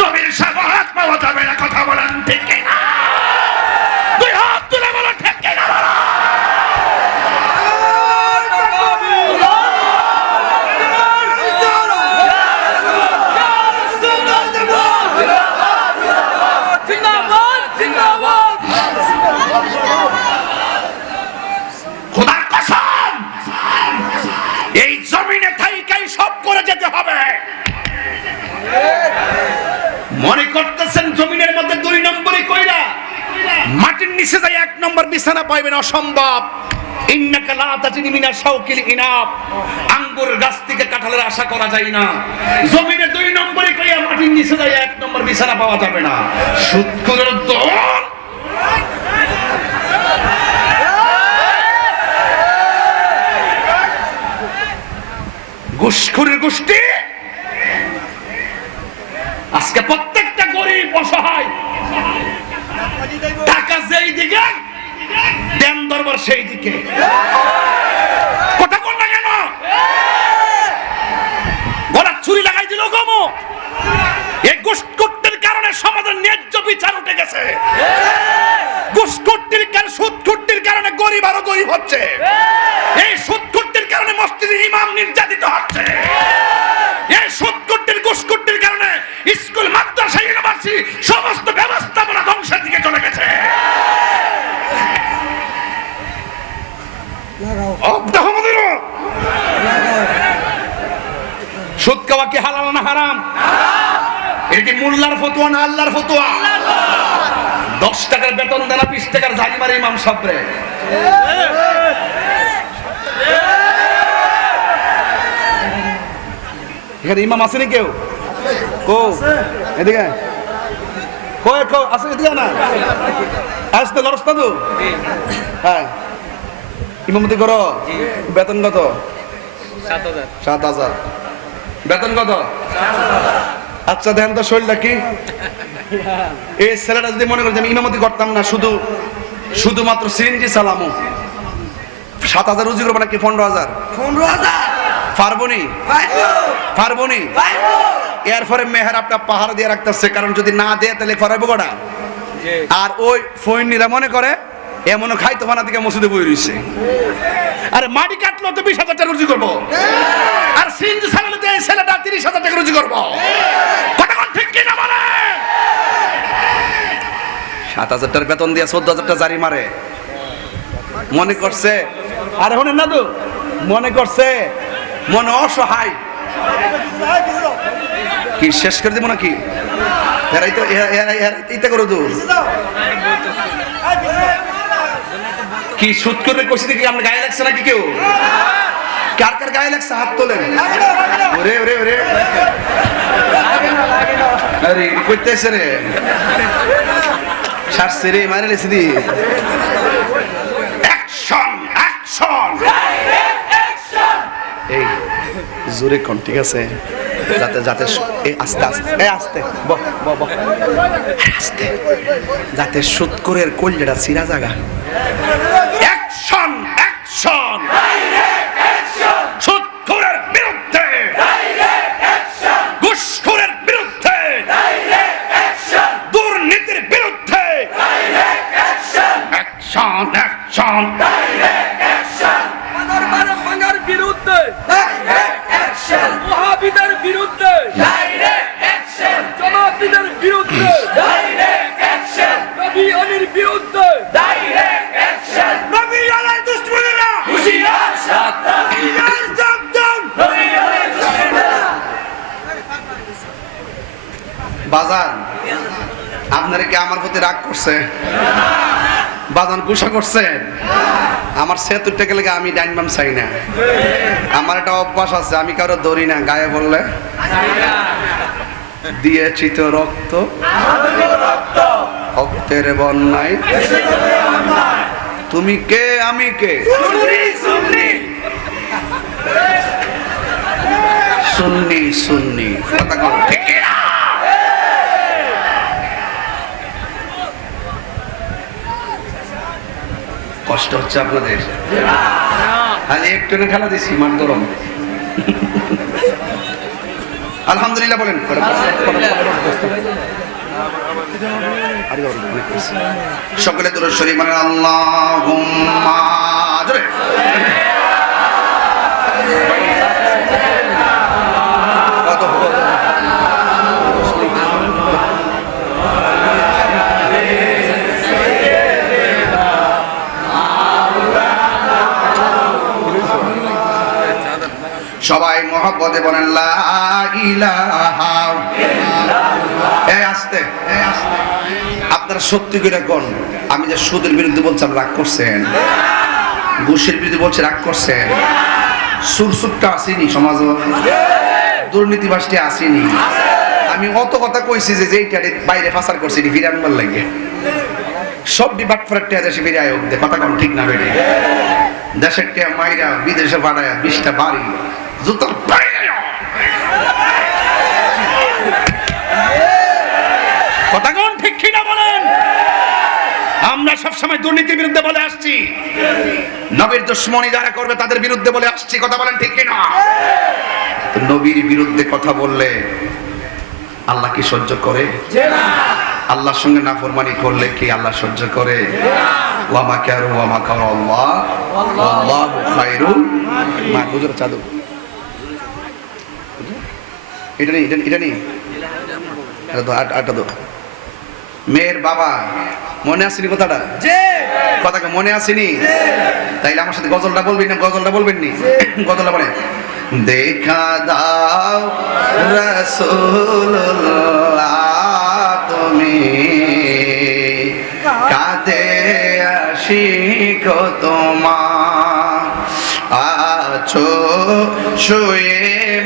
নবীর শাফাআত পাওয়া যাবে না। কথা বলেন ঠিক কিনা? দুই হাত তুলে বলো ঠিক কিনা? খোদার কসম, এই জমিনে থাইকাই সব করে যেতে হবে। মনে করতেছেন জমিনের মধ্যে 2 নম্বরই কইরা মাটির নিচে যাই 1 নম্বর বিছানা পাইবেন, অসম্ভব। ইন্নাকা লা তাজনি মিনাশ শাওকিল ইনাব, আঙ্গুর গাছ থেকে কাঁঠালের আশা করা যায় না। জমিনে 2 নম্বরই কইরা মাটির নিচে যাই 1 নম্বর বিছানা পাওয়া যাবে না। সুদখোরের দল, ঘুষখোরের গোষ্ঠী, আজকে প্রত্যেকটা গরিব অসহায়, টাকা যেই দিকে দেন দরবার সেই দিকে। কথা কোন না কেন? গলার ছুরি লাগাই দিল গমো। এই ঘুষখোরদের কারণে সমাজের ন্যায্য বিচার উঠে গেছে। ঘুষখোরদের কারণে, সুদখোরদের কারণে গরিব আরো গরিব হচ্ছে। এই সুদখোরদের কারণে মসজিদের ইমাম নির্যাতিত হচ্ছে। এই সুদখোরদের, ঘুষখোরদের কারণে স্কুল, মাদ্রাসা, ইউনিভার্সিটি সমস্ত ব্যবস্থাপনা ধ্বংসের দিকে চলে গেছে। সুদ খাওয়া কি হালাল না হারাম? এটা কি মোল্লার ফতোয়া না আল্লাহর ফতোয়া? 10 টাকার বেতন দেনা 20 টাকার ঝাড়ি মারে ইমাম সাহেবরে। এখানে ইমাম আসেনি কেউ? কো এদিকে কই কো আসে এদিকে না আসতে লড়স্তা তো। হ্যাঁ, ইমামতি করো, বেতন কত? 7,000। বেতন কত? আচ্ছা দেন তো শরীরটা কি? এই ছেলেটা যদি মনে করে যে আমি ইমামতি করতাম না, শুধুমাত্র সিএনজি চালামো, 7,000 রুজি করবো নাকি 15,000? পারবনি। এরপরে মেহের আপনার পাহাড় দিয়ে রাখতেছে, কারণ যদি না দেয় তাহলে ফরাইবো কটা। আর ওই ফইনিরা মনে করে এমনও খাইতো ফানা থেকে মসজিদে বই রইছে। আরে মাটি কাটলো তো 20,000 টাকা রুজি করবো, আর সিএনজি চালালে তো এই ছেলেটা 30,000 টাকা রুজি করবো। কথা কোন ঠিক কিনা বলে? 7,000 টাকার বেতন দিয়ে 14,000 টাকা জারি মারে। মনে করছে, আরে হলেন না তো, মনে করছে মনে অসহায়, কি শেষ করে দিব নাকি? এরাই তো ইতে করো তো কি সুদ করে কষি দেখি আমরা গায়ে লাগছে নাকি? কেউ কার কার গায়ে লাগছে হাত তোলেন। ওরে ওরে ওরে, আরে কইতেছে রে, শাসছে রে, মারে লেছি দি। অ্যাকশন অ্যাকশন, এই জোরে কোন, ঠিক আছে? যাতে যাতে এই আস্তে আস্তে আস্তে আস্তে, যাতে সুদখোরের কলজেটা চিরা জায়গা। অ্যাকশন অ্যাকশন, সুদখোরের বিরুদ্ধে, ঘুষখোরের বিরুদ্ধে, দুর্নীতির বিরুদ্ধে অ্যাকশন অ্যাকশন, ভাঙার বিরুদ্ধে ওয়াহাবিদের বিরুদ্ধে, জামাতিদের বিরুদ্ধে, নবী আলীর বিরুদ্ধে, নবী আলীর দুশমনেরা হুঁশিয়ার, সাবধান, বাজার প্রতি রাগ করছে? বাজান গুসা করছেন? আমার সেতুরটা গেলে আমি ডাইন বাম চাই না। আমার একটা অভ্যাস আছে, আমি কারো ধরি না, গায়ে বললে দিয়েছি তো রক্ত, রক্তের বন্যায় তুমি কে আমি কে, সুন্নি সুন্নি কথা কম ঠিক না? কষ্ট হচ্ছে আপনাদের? খালি একটু খেলা দিছি মান গরম। আলহামদুলিল্লাহ বলেন। সকলে দরুদ শরীফ মানে আল্লাহুম্মা জোরে। সবাই মহব্বতে বলেন লা ইলাহা ইল্লাল্লাহ। এই আস্তে আপনারা সত্যি করে কোন, আমি যে সুদের বিরুদ্ধে বলছিলাম রাগ করছেন? ঘুষের বিরুদ্ধে বলছি রাগ করছেন? সুরসুরটা আসেনি সমাজ, দুর্নীতিবাসটি আসেনি। আমি অত কথা কইছি যে এইটা বাইরে ফাসার করছি ফিরে আনবার লাগে, সব ডিবাটফারের টিয়া দেশে ফিরে আয় অব্দে কথা কম ঠিক না বেটে? দেশের টিয়া মাইরা বিদেশে পাঠায় 20টা বাড়ি জুতার বাড়ি। কথা কোন ঠিক কিনা বলেন? আমরা সবসময় দুর্নীতির বিরুদ্ধে বলে আসছি, নবীর দুশ্মনী যারা করবে তাদের বিরুদ্ধে বলে আসছি, কথা বলেন ঠিক কিনা? তো নবীর বিরুদ্ধে কথা বললে আল্লাহ কি সহ্য করে? আল্লাহর সঙ্গে নাফরমানি করলে কি আল্লাহ সহ্য করে? ওয়া মাকারু ওয়া মাকার আল্লাহ আল্লাহু খায়রুল মাকিরিন। চাদু এটা নেই, এটা নেই, এটা তো আটটা তো। মেয়ের বাবা মনে আসেনি কথাটা? কথাকে মনে আসেনি? তাইলে আমার সাথে গজলটা বলবেন না? গজলটা বলবেন নি? গজলটা বলে দেখা দাও রাসূলুল্লাহ তুমি কাঁদে আশিক তোমার, আছো শুয়ে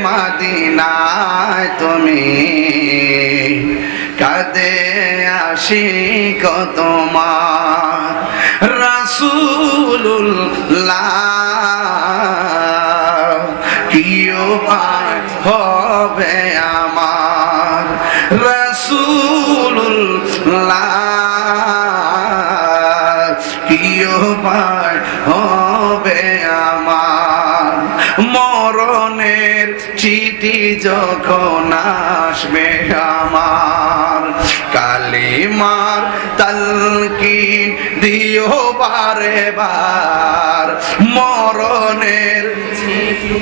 মদিনায় তুমি কাঁদে আশিক তোমার, রাসূলুল্লাহ কি উপায় হবে আমার, রাসূলুল্লাহ কি উপায় হবে আমার, মরণের চিঠি যখন আসবে আমার, কালিমার তালকিন দিও বারে বার, মরণের চিঠি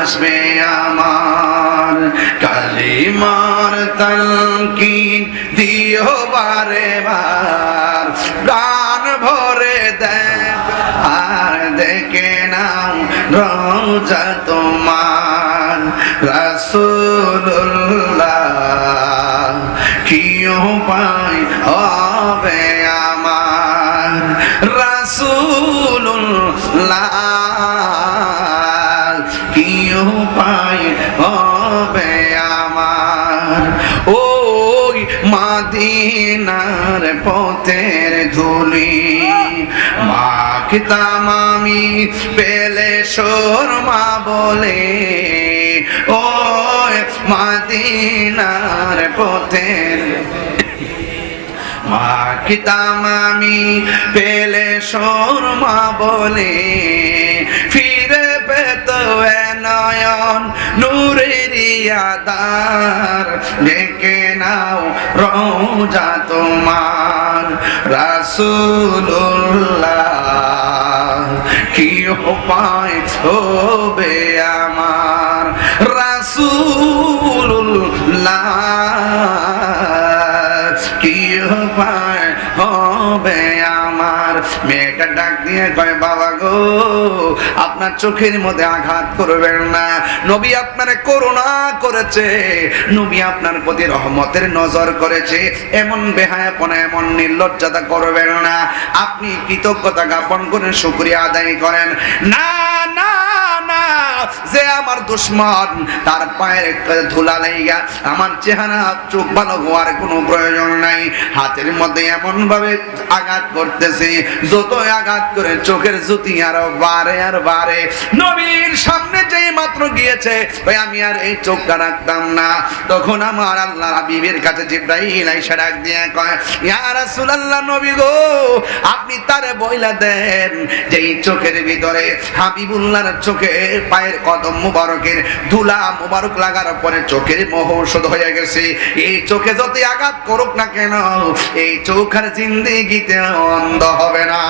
আসবে আমার, কালিমার তালকিন দিও বারে বার, প্রাণ ভরে দেখ আর দেখে নাও রওজা তোমার, রাসূলুল্লাহ কি উপায় হবে আমার, রাসূলুল্লাহ কি উপায় হবে আমার, ওই মদিনার পথের ধুলি মাখতাম আমি পেলে শর্মা বলে, ওই মদিনার পথের মাখতাম আমি পেলে শর্মা বলে, ফিরে পেত নয়ন নূরের আধার, ডেকে নাও রওজা তোমার, রাসূলুল্লাহ কি উপায় হবে আমার, রাসূলুল্লাহ কি উপায় হবে আমার। মেয়েটা ডাক দিয়ে কয়, বাবা গো, আপনার চোখের মধ্যে আঘাত করবেন না, নবী আপনারে করুণা করেছে, নবী আপনার প্রতি রহমতের নজর করেছে, এমন বেহায়াপনা এমন নির্লজ্জতা করবেন না, আপনি কৃতজ্ঞতা জ্ঞাপন করেন, শুকরিয়া আদায় করেন। না না না, যে আমার দুশমন তার পায়ের ধুলা লাইগা আমার চেহারা চোখ ভালো হওয়ার কোনো প্রয়োজন নাই, হাতের মধ্যে এমন ভাবে আঘাত করতেছে, যত আঘাত করে চোখের জ্যোতি আরো বাড়ে আর বাড়ে। নবীর সামনে যেই মাত্র গিয়েছে, ওই আমি আর এই চোখটা রাখতাম না। তখন আমার আল্লাহ হাবিবের কাছে জিবরাইল আইসা ডাক দিয়ে কয়, ইয়া রাসূলুল্লাহ, নবী গো, আপনি তারে বইলা দেন যে এই চোখের ভিতরে হাবিবুল্লাহর চোখে পায়ের কদম মুবারকের ধুলা মুবারক লাগার পরে চোখের মোহ ঔষধ হয়ে গেছে। এই চোখে যতই আঘাত করুক না কেন, এই চোখ আর জিন্দেগিতে অন্ধ হবে না।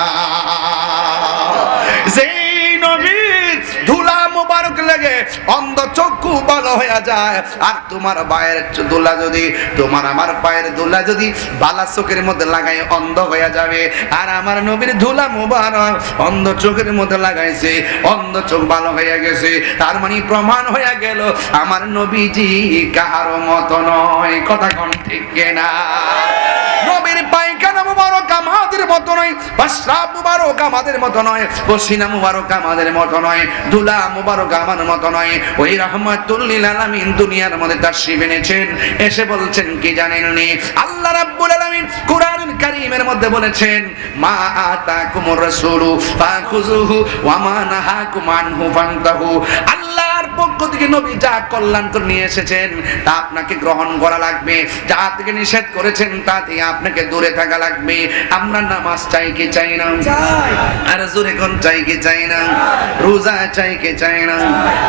যেই নবীর ধুলা মুবারক লাগে অন্ধ চক্ষু ভালো হয়ে যায়, আর তোমার পায়ের ধুলা যদি, তোমার আমার পায়ের ধুলা যদি বালা চোখের মধ্যে লাগাই অন্ধ হয়ে যাবে, আর আমার নবীর ধুলা মুবারক অন্ধ চোখের মধ্যে লাগাইছে, অন্ধ চোখ ভালো হয়ে গেছে। তার মানে প্রমাণ হয়ে গেল আমার নবীজি কারো মত নয়। কথা কোন ঠিক কিনা? নবীর পায়খানা মুবারক আমাদের মত নয়, প্রস্রাব মুবারক আমাদের মত নয়, পসিনা মুবারক আমাদের মত নয়, ধুলা মুবারক আমার মত নয়। ওই রাহমাতুল লিল আলামিন দুনিয়ার মধ্যে তাশরীফ এনেছেন, এসে বলছেন কি জানেননি? আল্লাহ রাব্বুল আলামিন কুরআনুল কারীমের মধ্যে বলেছেন, মা আতাকুমুর রাসূলু ফাখুযুহু ওয়া মা নাহাকুম আনহু ফান্তাহু। আল্লাহর পক্ষ থেকে নবী যা কল্যাণ করে নিয়ে এসেছেন তা আপনাকে গ্রহণ করা লাগবে, যা থেকে নিষেধ করেছেন তা থেকে আপনাকে দূরে থাকা লাগবে। আমরা নামাজ চাই কি চাই না? আর জোরে কোন চাই কি চাই না? রোজা চাই কি চাই না?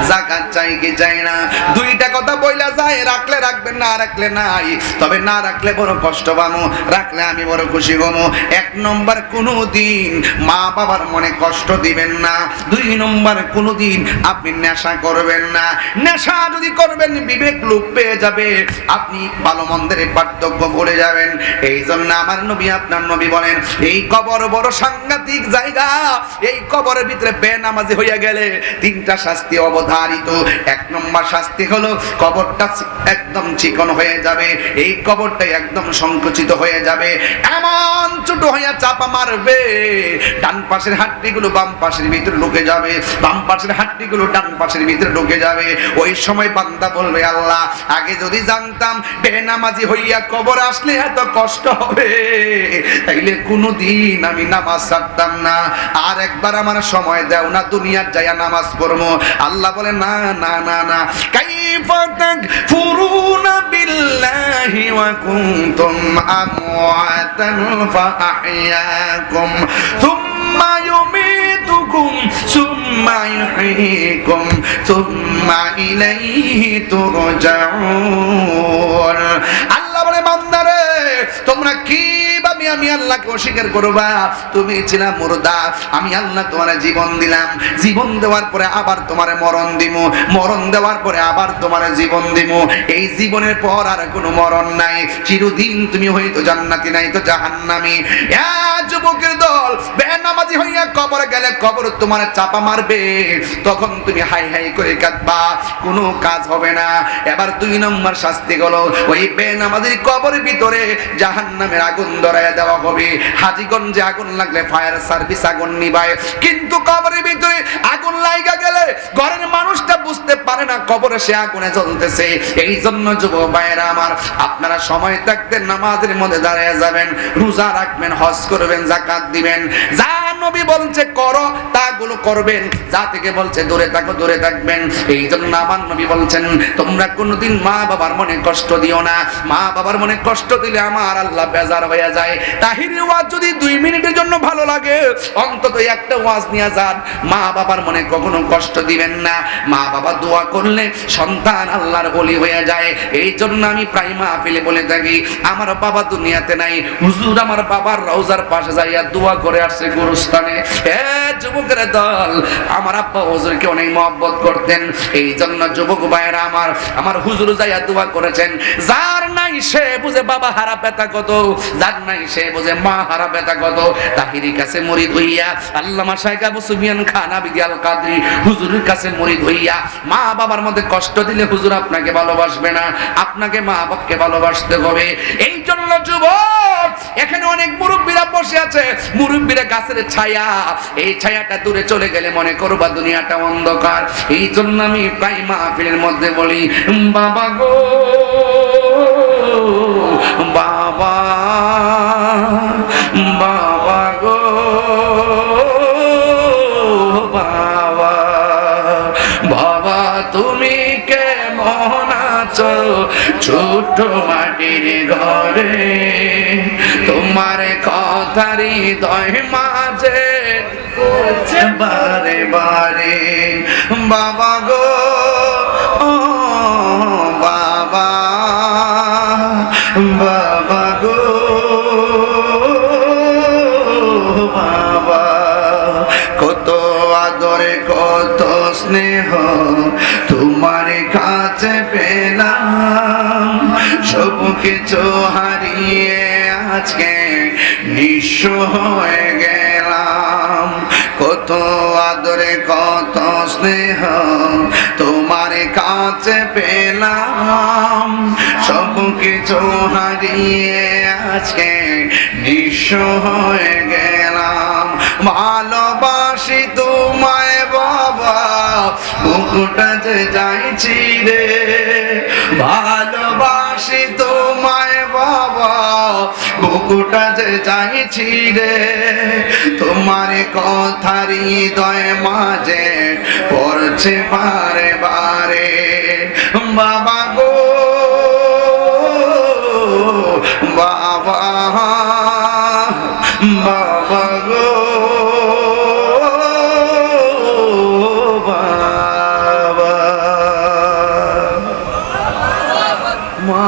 যাকাত চাই কি চাই না? দুইটা কথা বইলা যায়, রাখলে রাখবেন, না রাখলে নাই। তবে না রাখলে বড় কষ্ট পাবো, রাখলে আমি বড় খুশি হবো। এক নম্বর, কোনোদিন মা বাবার মনে কষ্ট দিবেন না। দুই নম্বর, কোনোদিন আপনি নেশা করবেন না। নেশা যদি করবেন বিবেক লোপ পেয়ে যাবে, আপনি ভালো মন্দের পার্থক্য ভুলে যাবেন। এই জন্য আমার নবী, আপনার নবী বলেন, এই কবর বড় সাংঘাতিক জায়গা। এই কবরের ভিতরে বেনামাজি হইয়া গেলে তিনটা শাস্তি অবধারিত। এক নম্বর শাস্তি হলো কবরটা একদম চিকন হয়ে যাবে, এই কবরটা একদম সংকুচিত হয়ে যাবে, এমন ছোট হইয়া চাপা মারবে, ডান পাশের হাড্ডিগুলো বাম পাশের ভিতরে ঢুকে যাবে, বাম পাশের হাড্ডিগুলো ডান পাশের ভিতরে ঢুকে যাবে। ওই সময় বান্দা বলবে, আল্লাহ, আগে যদি জানতাম বেনামাজি হইয়া কবর আসলে এত কষ্ট হবে, তাইলে কোনোদিন আমি নামাজ ছাড়তাম না। আর একবার আমার সময় দাও না, দুনিয়ার যাইয়া নামাজ পড়বো। আল্লাহ বলে, না না না না, কাইফা তাকফুরুনা বিল্লাহি ওয়া কুনতুম আমওয়াতান ফাআহইয়াকুম সুম্মা ইউমীতুকুম সুম্মা ইউহয়ীকুম সুম্মা ইলাইহি তুরজাউন। আল্লাহ বলে, বান্দারে, তোমরা কি আমি আল্লাহকে অস্বীকার করবা? তুমি ছিলা মুর্দা, আমি আল্লাহ তোমার জীবন দিলাম, জীবন দেওয়ার পরে আবার তোমার মরণ দিমু, মরণ দেওয়ার পরে আবার তোমার জীবন দিমু। এই জীবনের পর আর কোনো মরণ নাই, চিরদিন তুমি হয়তো জান্নাতি নাই তো জাহান্নামী। যুবকের দল, বেনামাজি হইয়া কবর গেলে কবর তোমার চাপা মারবে, তখন তুমি হাই হাই করে কাঁদবা, কোনো কাজ হবে না। এবার দুই নম্বর শাস্তি হলো, ওই বেনামাজির কবরের ভিতরে জাহান্নামের আগুন ধরায় দেওয়া হবে। হাজীগঞ্জে আগুন লাগলে ফায়ার সার্ভিস আগুন নিভায়, কিন্তু কবরের ভিতরে আগুন লাগা গেলে ঘরের মানুষটা বুঝতে পারে না কবরে সে আগুনে জ্বলতেছে। এই জন্য যুবক ভাইয়েরা আমার, আপনারা সময় থাকতে নামাজের মধ্যে দাঁড়িয়ে যাবেন, রোজা রাখবেন, হজ করবেন, যাকাত দিবেন। যা নবী বলছে করো তাগুলো করবেন, যা থেকে বলছে দূরে থাকো দূরে থাকবেন। এই জন্য আমার নবী বলছেন, তোমরা কোনোদিন মা বাবার মনে কষ্ট দিও না। মা বাবার মনে কষ্ট দিলে আমার আল্লাহ বেজার হয়ে যায়। তাহিরি ওয়াজ যদি 2 মিনিটের জন্য ভালো লাগে, অন্তত একটা ওয়াজ নিয়ে যান। মা বাবার মনে কখনো কষ্ট দিবেন না। মা বাবা দোয়া করলে সন্তান আল্লাহর বলি হয়ে যায়। এই জন্য আমি প্রায় মাহফিলে বলে থাকি, আমার বাবা দুনিয়াতে নাই, হুজুর আমার বাবার রওজার পাশে যাইয়া দোয়া করে আসছে, গোরস্থান টানে। এ যুবকের দল, আমার আব্বা হুজুরকে অনেক মহব্বত করতেন, এই জন্য যুবক ভাইয়েরা আমার হুজুর যাইয়া দোয়া করেছেন, যার নাই সে বুঝে বাবা হারা ব্যথা কত, যার নাই সে বুঝে মা হারা ব্যথা কত। তাহিরি কাছে মুরিদ হইয়া আল্লামা শাইখ আবু সুফিয়ান খান আবিদি আল কাদরি হুজুরের কাছে মুরিদ হইয়া, মা বাবার মধ্যে কষ্ট দিলে হুজুর আপনাকে ভালোবাসবে না, আপনাকে মা বাবাকে ভালোবাসতে হবে। এই জন্য যুবক, এখানে অনেক মুরব্বীরা বসে আছে, মুরব্বীরা গাছের ছায়া, এই ছায়াটা দূরে চলে গেলে মনে করবা দুনিয়াটা অন্ধকার। এই জন্য আমি প্রায় মাহফিলের মধ্যে বলি, বাবা গো বাবা, বাবা গো বাবা, বাবা তুমি কেমন আছো ছোট মাটির ঘরে, তোমার কথারই হৃদয় মাঝে বারে বারে, বাবা গো ও বাবা, বাবা গো বাবা, কত আদরে কত স্নেহ তোমার কাছে পেলাম, সব কিছু হারিয়ে আজকে নিঃস্ব হয়ে গেলাম। কত আদরে কত স্নেহ তোমার কাছে পেলাম, সব কিছু হারিয়ে আজকে নিঃস্ব হয়ে গেলাম। ভালোবাসি তোমায় বাবা, বুকুটা যে যাইছি রে, ভালোবাসি তোমায় বাবা, বুকুটা যে যাইছি রে, তোমার কথার হৃদয় মাঝে পড়ছে বারে বারে, বাবা গো বাবা, বাবা গো বাবা, মা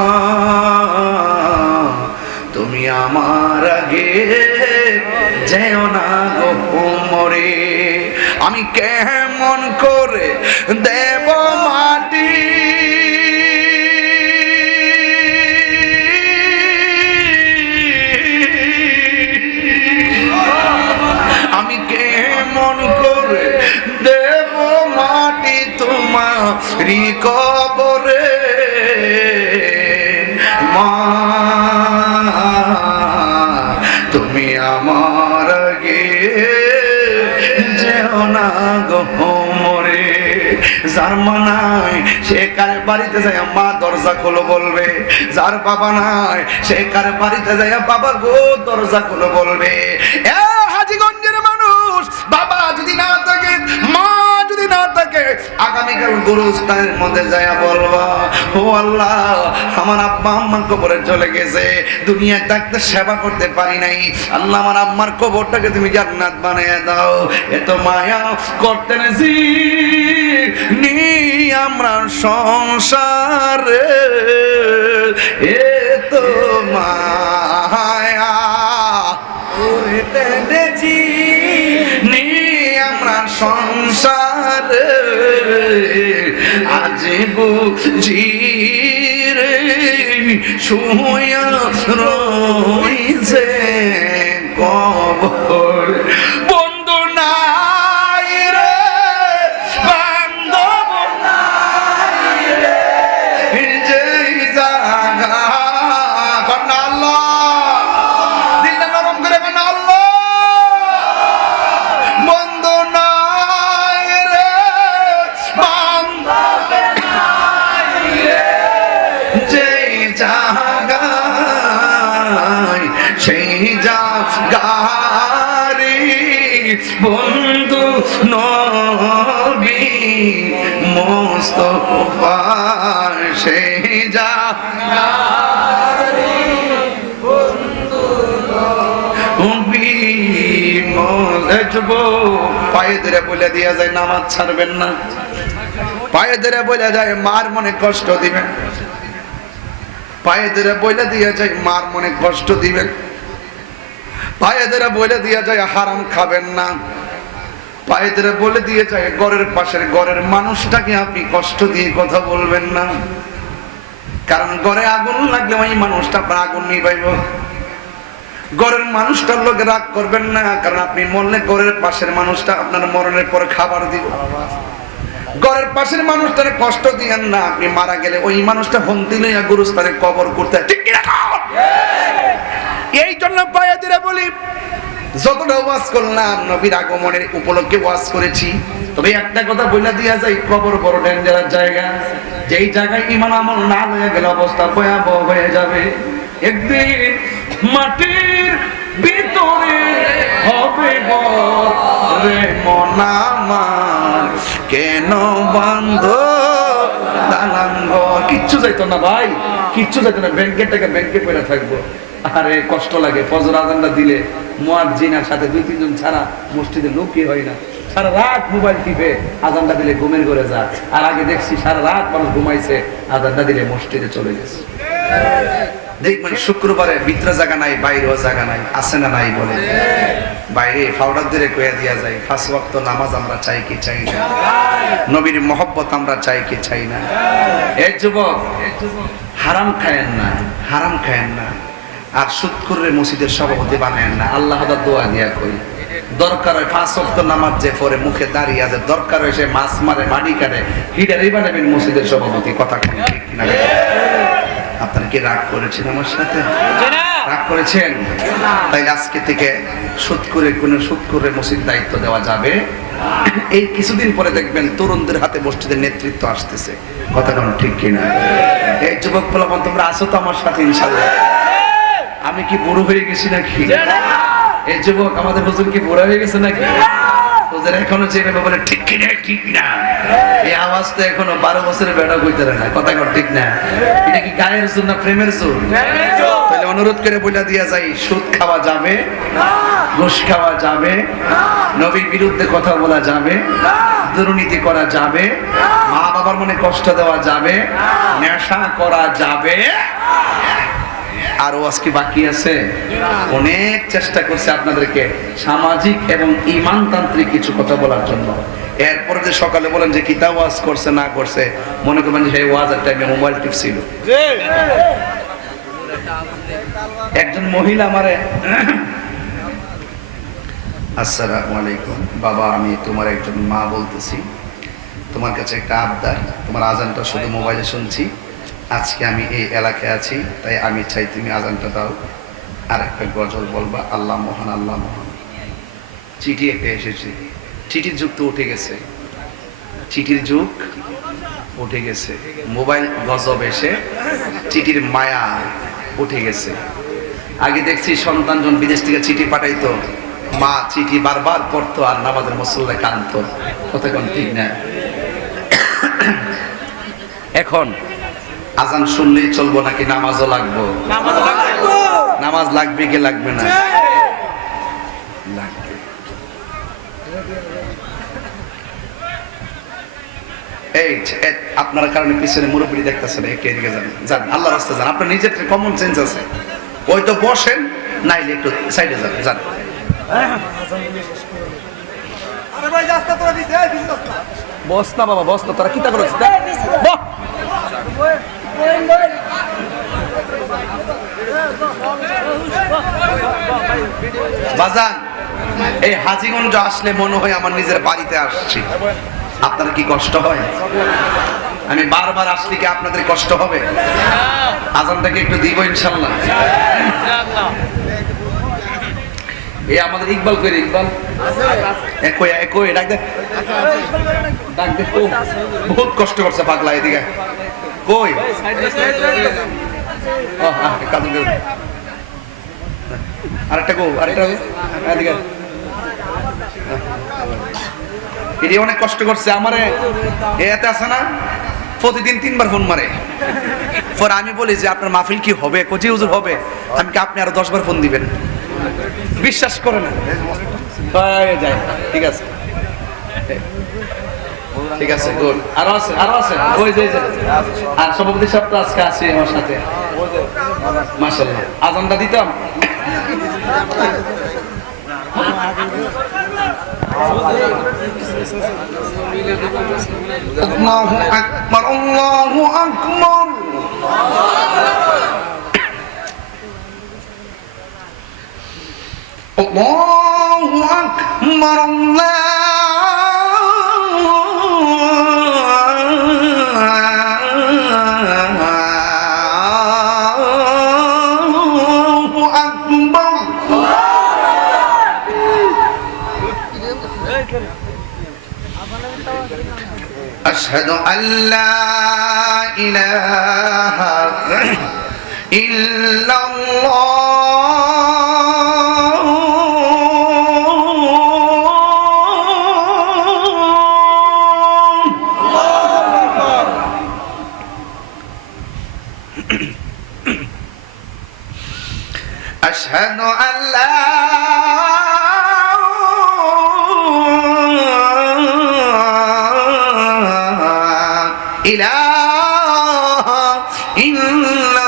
তুমি আমার আগে যেও না গো মরে, আমি কেমন করে দেব মাটি, আমি কেমন করে দেব মাটি তোমারি কবরে, মা তুমি আমার আগে যেও না গো মরে। যার মা নাই সে কার বাড়িতে যায় মা দরজা খোলো বলবে, যার বাবা নাই সে কার বাড়িতে যায় বাবা গো দরজা খোলো বলবে। এ হাজীগঞ্জের মানুষ, বাবা যদি না থাকে, মা যদি না থাকে, আগামীকাল গুরুস্থানের মধ্যে যায় বলবা, ও আল্লাহ আমার আব্বা আম্মার কবরে চলে গেছে, দুনিয়ায় থাকতে সেবা করতে পারি নাই, আল্লাহ আমার আম্মার কবরটাকে তুমি জান্নাত বানিয়ে দাও। এত মায়া করতে নেছি নি আমরা সংসারে, এত মায়া করতে নেছি নি আমরা সংসারে, আজ বুঝি রে শুয়া রইছে কবর, বন্ধু নাই রে বান্ধব নাই রে, যেই জায়গা কন্যা আল্লাহ, দিলটা নরম করে কন্যা আল্লাহ, বন্ধু নাই রে বান্ধব নাই রে, যেই জায়গায় সেই জায়গারি বন্ধু নবী মুস্তাফা, সেই জায়গারি বন্ধু নবী মুস্তাফা। পায়ে ধরে বলে দিয়া যায় নামাজ ছাড়বেন না, পায়ে ধরে বলে যায় মার মনে কষ্ট দিবেন, পায়ে ধরে বলে দিয়ে যায় মার মনে কষ্ট দিবেন। ভাইয়েরা বলে দিয়ে যায় হারাম খাবেন না, ভাইয়েরা বলে দিয়ে যায় ঘরের পাশের ঘরের মানুষটাকে আপনি কষ্ট দিয়ে কথা বলবেন না, কারণ ঘরে আগুন লাগলে ওই মানুষটা আপনার আগুন নিভাইব। ঘরের মানুষটার লোকে রাগ করবেন না, কারণ আপনি মরলে ঘরের পাশের মানুষটা আপনার মরণের পরে খাবার দিব। ঘরের পাশের মানুষটার কষ্ট দিয়েন না, আপনি মারা গেলে ওই মানুষটা হন্তি লইয়া গুরুস্থানে কবর করতে, ঠিক কি না? এই জন্য ভাইয়াদেরা বলি, যতটা ওয়াজ করলাম নবীর আগমনের উপলক্ষে ওয়াজ করেছি, তবে একটা কথা বইলা দিয়া যায়, কবর বড় ডেঞ্জারাস জায়গা। যেই জায়গায় ঈমান আমল না হয়ে গেলে অবস্থা ভয়াবহ হয়ে যাবে। একদিন মাটির ভিতরে হবে রে মন আমার, কেন বন্ধ দালাঙ্গ। কিচ্ছু যাইতো না ভাই, কিচ্ছু যাইতো না, ব্যাংকের টাকা ব্যাংকে পড়ে থাকবো। আরে কষ্ট লাগে, ফজর আজানটা দিলে মুয়াজ্জিনের সাথে 2-3 জন ছাড়া মসজিদে লোকই হয় না। সারা রাত মোবাইল টিপে আজানটা দিলে ঘুমের ঘরে যায়। আর আগে দেখছি সারা রাত মানুষ ঘুমাইছে, আজানটা দিলে মসজিদে চলে গেছে। দেখবেন শুক্রবারে ভিতরে জায়গা নাই, বাইরেও জায়গা নাই, আছে না নাই বলে। বাইরে ফাউডার ধরে কয়ে দিয়া যায়, 5 ওয়াক্ত নামাজ আমরা চাই কি চাই না, নবীর মহব্বত আমরা চাই কি চাই না। এই যুবক, হারাম খায়েন না, হারাম খায়েন না। আর সুদখোরের মসজিদের সভাপতি বানায়েন না। আল্লাহ দোয়া দিয়া কই, দরকার হয় 5 ওয়াক্ত নামাজ যে পড়ে মুখে দাঁড়িয়ে আছে, দরকার হয় সে মাছ মারে মাটি কাটে, হিডারই বানাবেন মসজিদের সভাপতি। কথা কোন ঠিক না? আপনারা কি রাগ করেছেন আমার সাথে? রাগ করেছেন? তাই আজকে থেকে সুদখোরের মসজিদ দায়িত্ব দেওয়া যাবে। এই কিছুদিন পরে দেখবেন তরুণদের হাতে মসজিদের নেতৃত্ব আসতেছে। কথা কোন ঠিক কিনা? এই যুবক পোলাপান তোমরা আছো তো আমার সাথে ইনশাআল্লাহ? আমি কি বুড়ো হয়ে গেছি নাকি? এই যুবক আমাদের হুজুর কি বুড়া হয়ে গেছে নাকি? হুজুর এখনো যেভাবে বলে ঠিক কিনা ঠিক না, এই আওয়াজ তো এখনো 12 বছরের বেটা কইতে না। কথা কর ঠিক না? এটা কি গায়ের জোর না প্রেমের জোর? তাহলে অনুরোধ করে বইলা দিয়া যাই, সুদ খাওয়া যাবে না, ঘুষ খাওয়া যাবে না, নবীর বিরুদ্ধে কথা বলা যাবে না, দুর্নীতি করা যাবে না, মা বাবার মনে কষ্ট দেওয়া যাবে না, নেশা করা যাবে। আরো আজকে বাকি আছে, অনেক চেষ্টা করছে আপনাদেরকে সামাজিক এবং ঈমানতান্ত্রিক কিছু কথা বলার জন্য। এরপরে যে সকালে বলেন যে কিতাব ওয়াজ করছে না করছে, মনে করবেন যে সেই ওয়াজের টাইমে মোবাইল টিপছিল। একজন মহিলা আমারে, আসসালামু আলাইকুম বাবা, আমি তোমার একজন মা বলতেছি, তোমার কাছে একটা আবদার। তোমার আজানটা শুধু মোবাইলে শুনছি, আজকে আমি এই এলাকায় আছি, তাই আমি চাই তুমি আজানটা দাও, আর একটা গজল বলবা, আল্লাহ মহান আল্লাহ মহান। চিঠি একটা এসেছে, চিঠির যুগ তো উঠে গেছে, চিঠির যুগ উঠে গেছে। মোবাইল গজব এসে চিঠির মায়া উঠে গেছে। আগে দেখছি সন্তানজন বিদেশ থেকে চিঠি পাঠাইতো, মা চিঠি বারবার পড়তো আর নামাজের মুসল্লায় কাঁদতো। কথা কোন ঠিক না? এখন আজান শুনলেই চলবো নাকি নামাজও লাগবো? নামাজ লাগবে কি লাগবে না? লাগবে। এই আপনার কারণে পিছনে মুরব্বী দেখতেছেন, একটু এদিকে যান, যান আল্লাহর রাস্তায় যান। আপনার নিজের কমন সেন্স আছে, ওই তো বসেন, নাইলে একটু সাইডে যান, যান। বস না বাবা, বস না, তোরা কি তা করছিস? বাজান, এই হাজীগঞ্জ আসলে মনে হয় আমার নিজের বাড়িতে আসছি। আপনার কি কষ্ট হয়? আমি বারবার আসলে কি আপনাদের কষ্ট হবে? আজানটাকে একটু দিব ইনশাআল্লাহ। এই আমাদের ইকবাল কই রে? ইকবাল একই একই ডাক দে, ডাক দে। বহুত কষ্ট করছে পাগলা, এদিকে কই? আরেকটা গো, আরেকটা এদিকে। এটি অনেক কষ্ট করছে আমারে। এতে আছে না, প্রতিদিন 3 বার ফোন মারে। পরে আমি বলি যে আপনার মাহফিল কি হবে? কোজি হুজুর হবে। আমি কি আপনি আরো 10 বার ফোন দিবেন? বিশ্বাস করে না। যায়, ঠিক আছে ঠিক আছে, গুড। আরো আছে, আরো আছে, ওই যে আর সভাপতি সাহেব তো আজকে আছে আমার সাথে, মাশাআল্লাহ। আজানটা দিতাম। আল্লাহু আকবার, আল্লাহু আকবার। আল্লাহু আকবার, আল্লাহু আকবার। আশহাদু আল্লা ইলাহা ইল্লাল্লাহ। আশহাদু আল্লা ইলাহা ইল্লাল্লাহ।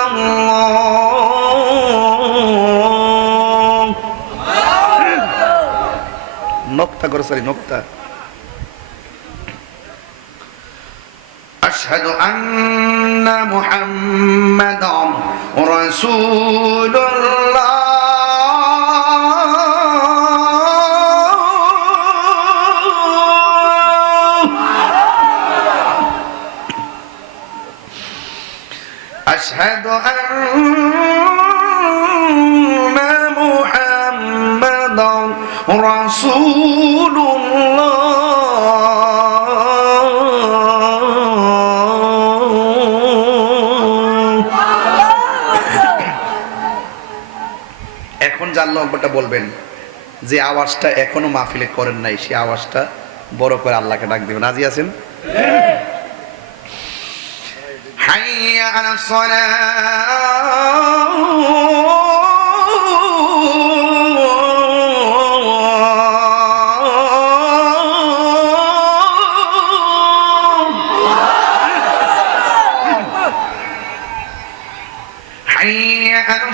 নক্তা করে সরি নক্তা। আশহাদু আন্না মুহাম্মাদান রাসূলুল্লাহ। أشهد أن محمدا رسول الله। এখন যে আল্লাহু আকবারটা বলবেন, যে আওয়াজটা এখনো মাহফিলে করেন নাই, সেই আওয়াজটা বড় করে আল্লাহকে ডাক দিবেন। রাজি আছেন? حي على الصلاة، حي على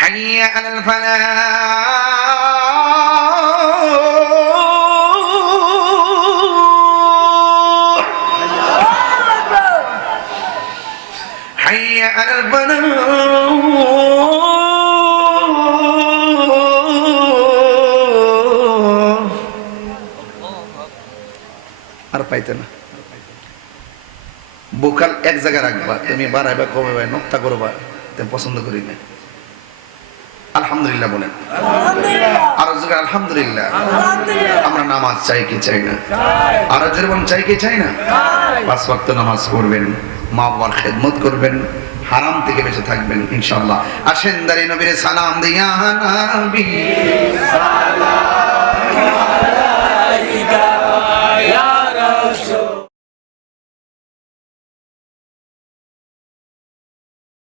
حي على الفلاح، حي على الفلاح। আর পাইতে না, বোকাল এক জায়গায় রাখবা, তুমি বাড়াইবা কমে ভাই নক্তা করবা, তুমি পছন্দ করি না। আলহামদুলিল্লাহ বলেন, আরো জোরে আলহামদুলিল্লাহ। আমরা নামাজ চাই কি চাই না? আরো জোরে বলেন, চাই কি চাই না? 5 ওয়াক্ত নামাজ পড়বেন, মা বাবার খেদমত করবেন, হারাম থেকে বেঁচে থাকবেন ইনশাআল্লাহ। আসেন দাঁড়িয়ে নবীর সালাম দিয়া নবী